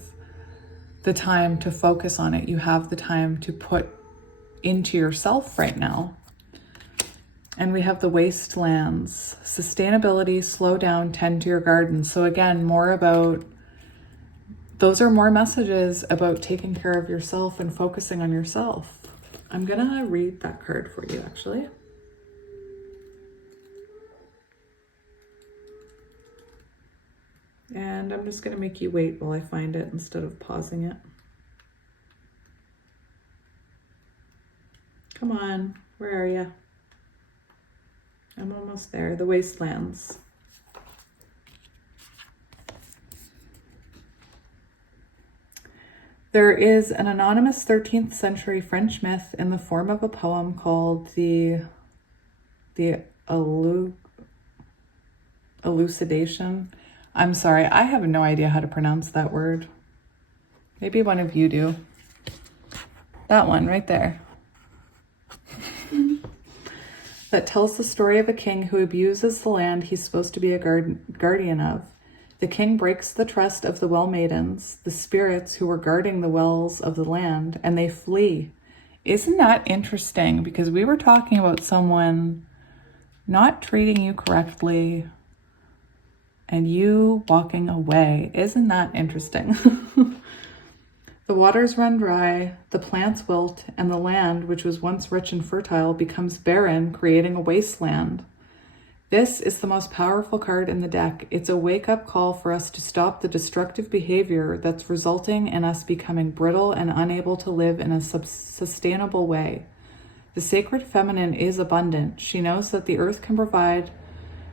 the time to focus on it. You have the time to put into yourself right now. And we have the wastelands, sustainability, slow down, tend to your garden. So again, those are more messages about taking care of yourself and focusing on yourself. I'm gonna read that card for you actually. And I'm just gonna make you wait while I find it instead of pausing it. Come on, where are you? I'm almost there. The wastelands. There is an anonymous 13th century French myth in the form of a poem called the Elucidation. I'm sorry, I have no idea how to pronounce that word. Maybe one of you do. That one right there. That tells the story of a king who abuses the land he's supposed to be a guardian of. The king breaks the trust of the well maidens, the spirits who were guarding the wells of the land, and they flee. Isn't that interesting? Because we were talking about someone not treating you correctly and you walking away. Isn't that interesting? The waters run dry, the plants wilt, and the land, which was once rich and fertile, becomes barren, creating a wasteland. This is the most powerful card in the deck. It's a wake-up call for us to stop the destructive behavior that's resulting in us becoming brittle and unable to live in a sustainable way. The sacred feminine is abundant. She knows that the earth can provide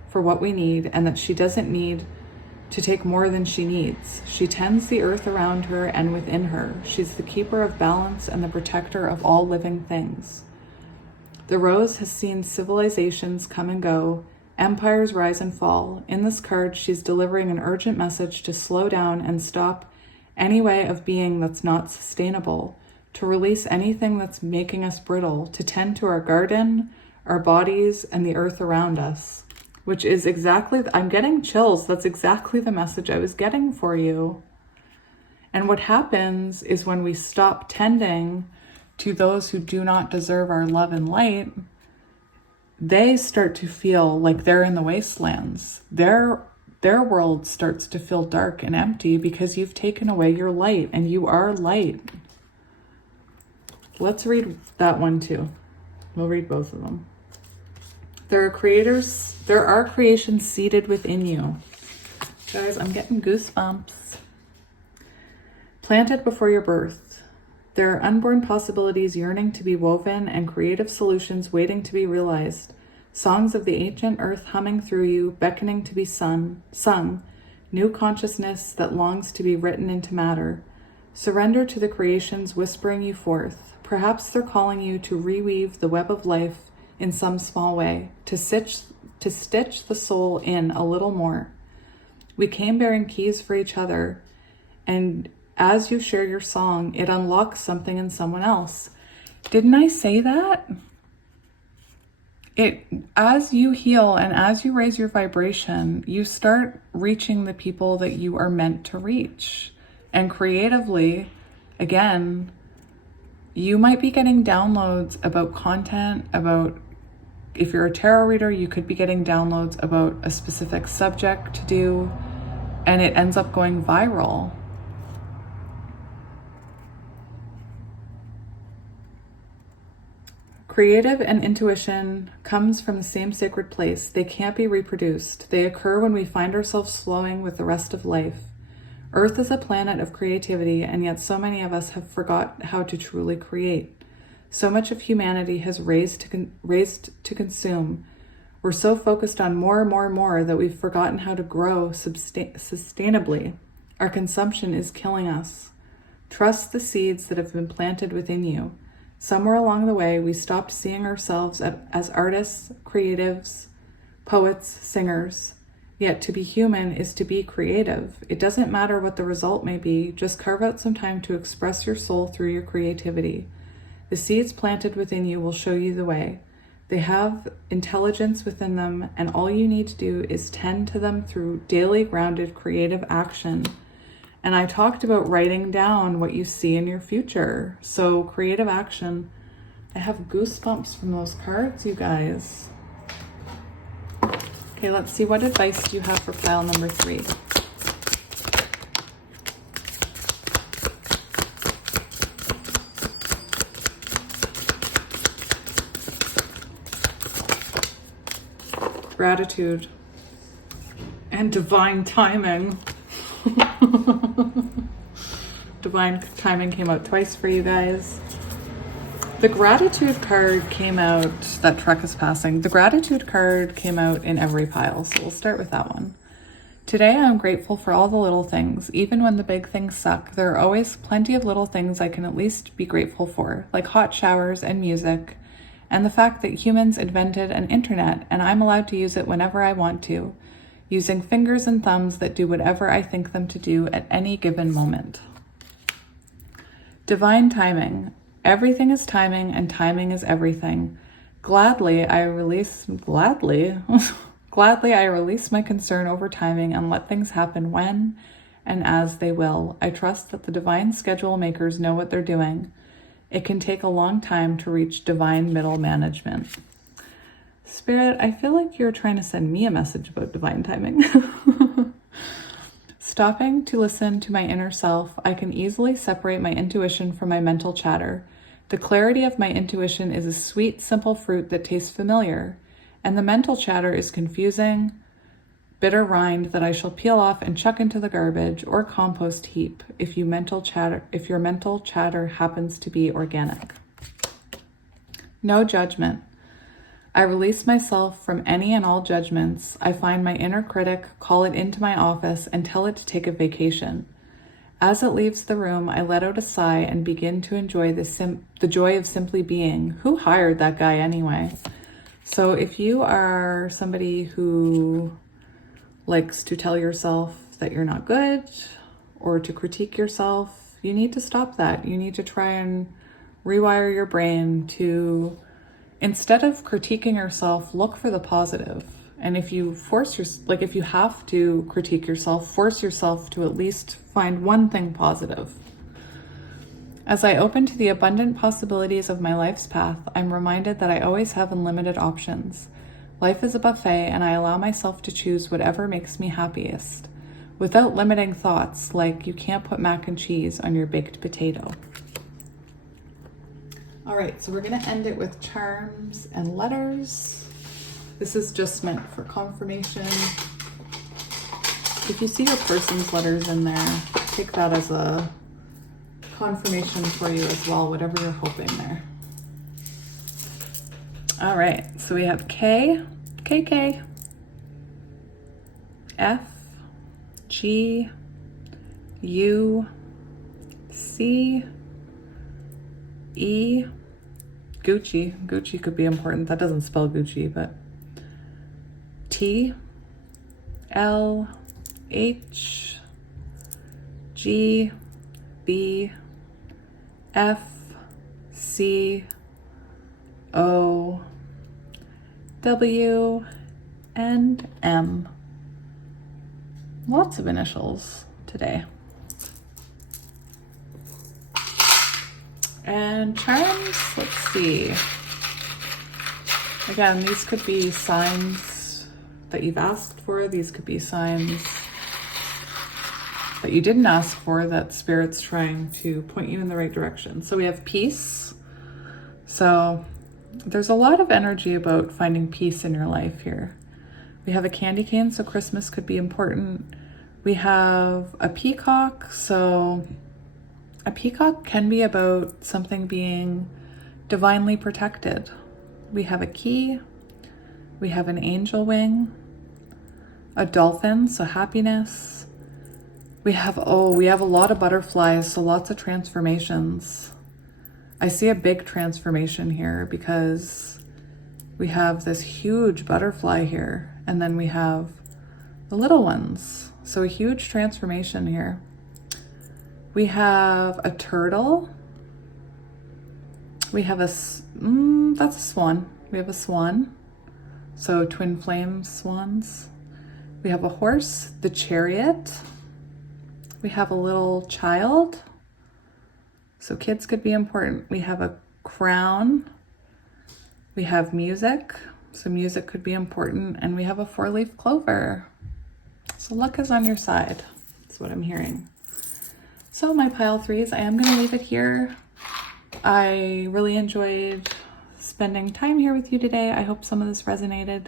for what we need and that she doesn't need to take more than she needs. She tends the earth around her and within her. She's the keeper of balance and the protector of all living things. The rose has seen civilizations come and go, empires rise and fall. In this card, she's delivering an urgent message to slow down and stop any way of being that's not sustainable, to release anything that's making us brittle, to tend to our garden, our bodies, and the earth around us. Which is exactly, I'm getting chills. That's exactly the message I was getting for you. And what happens is when we stop tending to those who do not deserve our love and light, they start to feel like they're in the wastelands. Their world starts to feel dark and empty because you've taken away your light, and you are light. Let's read that one too. We'll read both of them. There are creations seated within you. Guys, I'm getting goosebumps. Planted before your birth, there are unborn possibilities yearning to be woven and creative solutions waiting to be realized. Songs of the ancient earth humming through you, beckoning to be sung, new consciousness that longs to be written into matter. Surrender to the creations whispering you forth. Perhaps they're calling you to reweave the web of life in some small way, to stitch the soul in a little more. We came bearing keys for each other, and as you share your song, it unlocks something in someone else. Didn't I say that? As you heal and as you raise your vibration, you start reaching the people that you are meant to reach. And creatively, again, you might be getting downloads about content, if you're a tarot reader, you could be getting downloads about a specific subject to do, and it ends up going viral. Creative and intuition comes from the same sacred place. They can't be reproduced. They occur when we find ourselves flowing with the rest of life. Earth is a planet of creativity, and yet so many of us have forgot how to truly create. So much of humanity has raised to consume. We're so focused on more that we've forgotten how to grow sustainably. Our consumption is killing us. Trust the seeds that have been planted within you. Somewhere along the way, we stopped seeing ourselves as artists, creatives, poets, singers. Yet to be human is to be creative. It doesn't matter what the result may be, just carve out some time to express your soul through your creativity. The seeds planted within you will show you the way. They have intelligence within them, and all you need to do is tend to them through daily grounded creative action. And I talked about writing down what you see in your future. So creative action. I have goosebumps from those cards, you guys. Okay, let's see, what advice do you have for pile number 3? Gratitude and divine timing. Divine timing came out twice for you guys. The gratitude card came out, that truck is passing. The gratitude card came out in every pile, so we'll start with that one. Today I am grateful for all the little things. Even when the big things suck, there are always plenty of little things I can at least be grateful for, like hot showers and music, and the fact that humans invented an internet and I'm allowed to use it whenever I want to, using fingers and thumbs that do whatever I think them to do at any given moment. Divine timing. Everything is timing, and timing is everything. Gladly I release my concern over timing and let things happen when and as they will. I trust that the divine schedule makers know what they're doing. It can take a long time to reach divine middle management. Spirit, I feel like you're trying to send me a message about divine timing. Stopping to listen to my inner self, I can easily separate my intuition from my mental chatter. The clarity of my intuition is a sweet, simple fruit that tastes familiar, and the mental chatter is confusing, bitter rind that I shall peel off and chuck into the garbage or compost heap if your mental chatter happens to be organic. No judgment. I release myself from any and all judgments. I find my inner critic, call it into my office, and tell it to take a vacation. As it leaves the room, I let out a sigh and begin to enjoy the joy of simply being. Who hired that guy anyway? So if you are somebody who likes to tell yourself that you're not good or to critique yourself, you need to stop that. You need to try and rewire your brain to, instead of critiquing yourself, look for the positive. And if you if you have to critique yourself, force yourself to at least find one thing positive. As I open to the abundant possibilities of my life's path, I'm reminded that I always have unlimited options. Life is a buffet, and I allow myself to choose whatever makes me happiest, without limiting thoughts like you can't put mac and cheese on your baked potato. All right, so we're going to end it with charms and letters. This is just meant for confirmation. If you see your person's letters in there, take that as a confirmation for you as well, whatever you're hoping there. All right, so we have K, KK, F, G, U, C, E, Gucci. Gucci could be important. That doesn't spell Gucci, but T, L, H, G, B, F, C, O, W, and M. Lots of initials today. And charms, let's see. Again, these could be signs that you've asked for. These could be signs that you didn't ask for, that Spirit's trying to point you in the right direction. So we have peace. So there's a lot of energy about finding peace in your life here. We have a candy cane, so Christmas could be important. We have a peacock, so a peacock can be about something being divinely protected. We have a key, we have an angel wing, a dolphin, so happiness. We have a lot of butterflies, so lots of transformations. I see a big transformation here because we have this huge butterfly here, and then we have the little ones. So a huge transformation here. We have a turtle. We have that's a swan. We have a swan. So twin flame swans. We have a horse, the chariot. We have a little child. So kids could be important. We have a crown. We have music. So music could be important. And we have a 4-leaf clover. So luck is on your side. That's what I'm hearing. So my pile threes, I am going to leave it here. I really enjoyed spending time here with you today. I hope some of this resonated.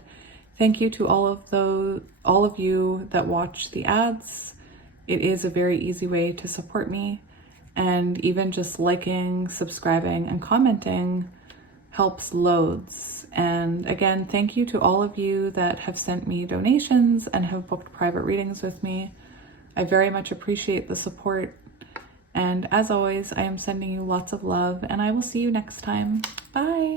Thank you to all of you that watch the ads. It is a very easy way to support me. And even just liking, subscribing, and commenting helps loads. And again, thank you to all of you that have sent me donations and have booked private readings with me. I very much appreciate the support. And as always, I am sending you lots of love, and I will see you next time. Bye.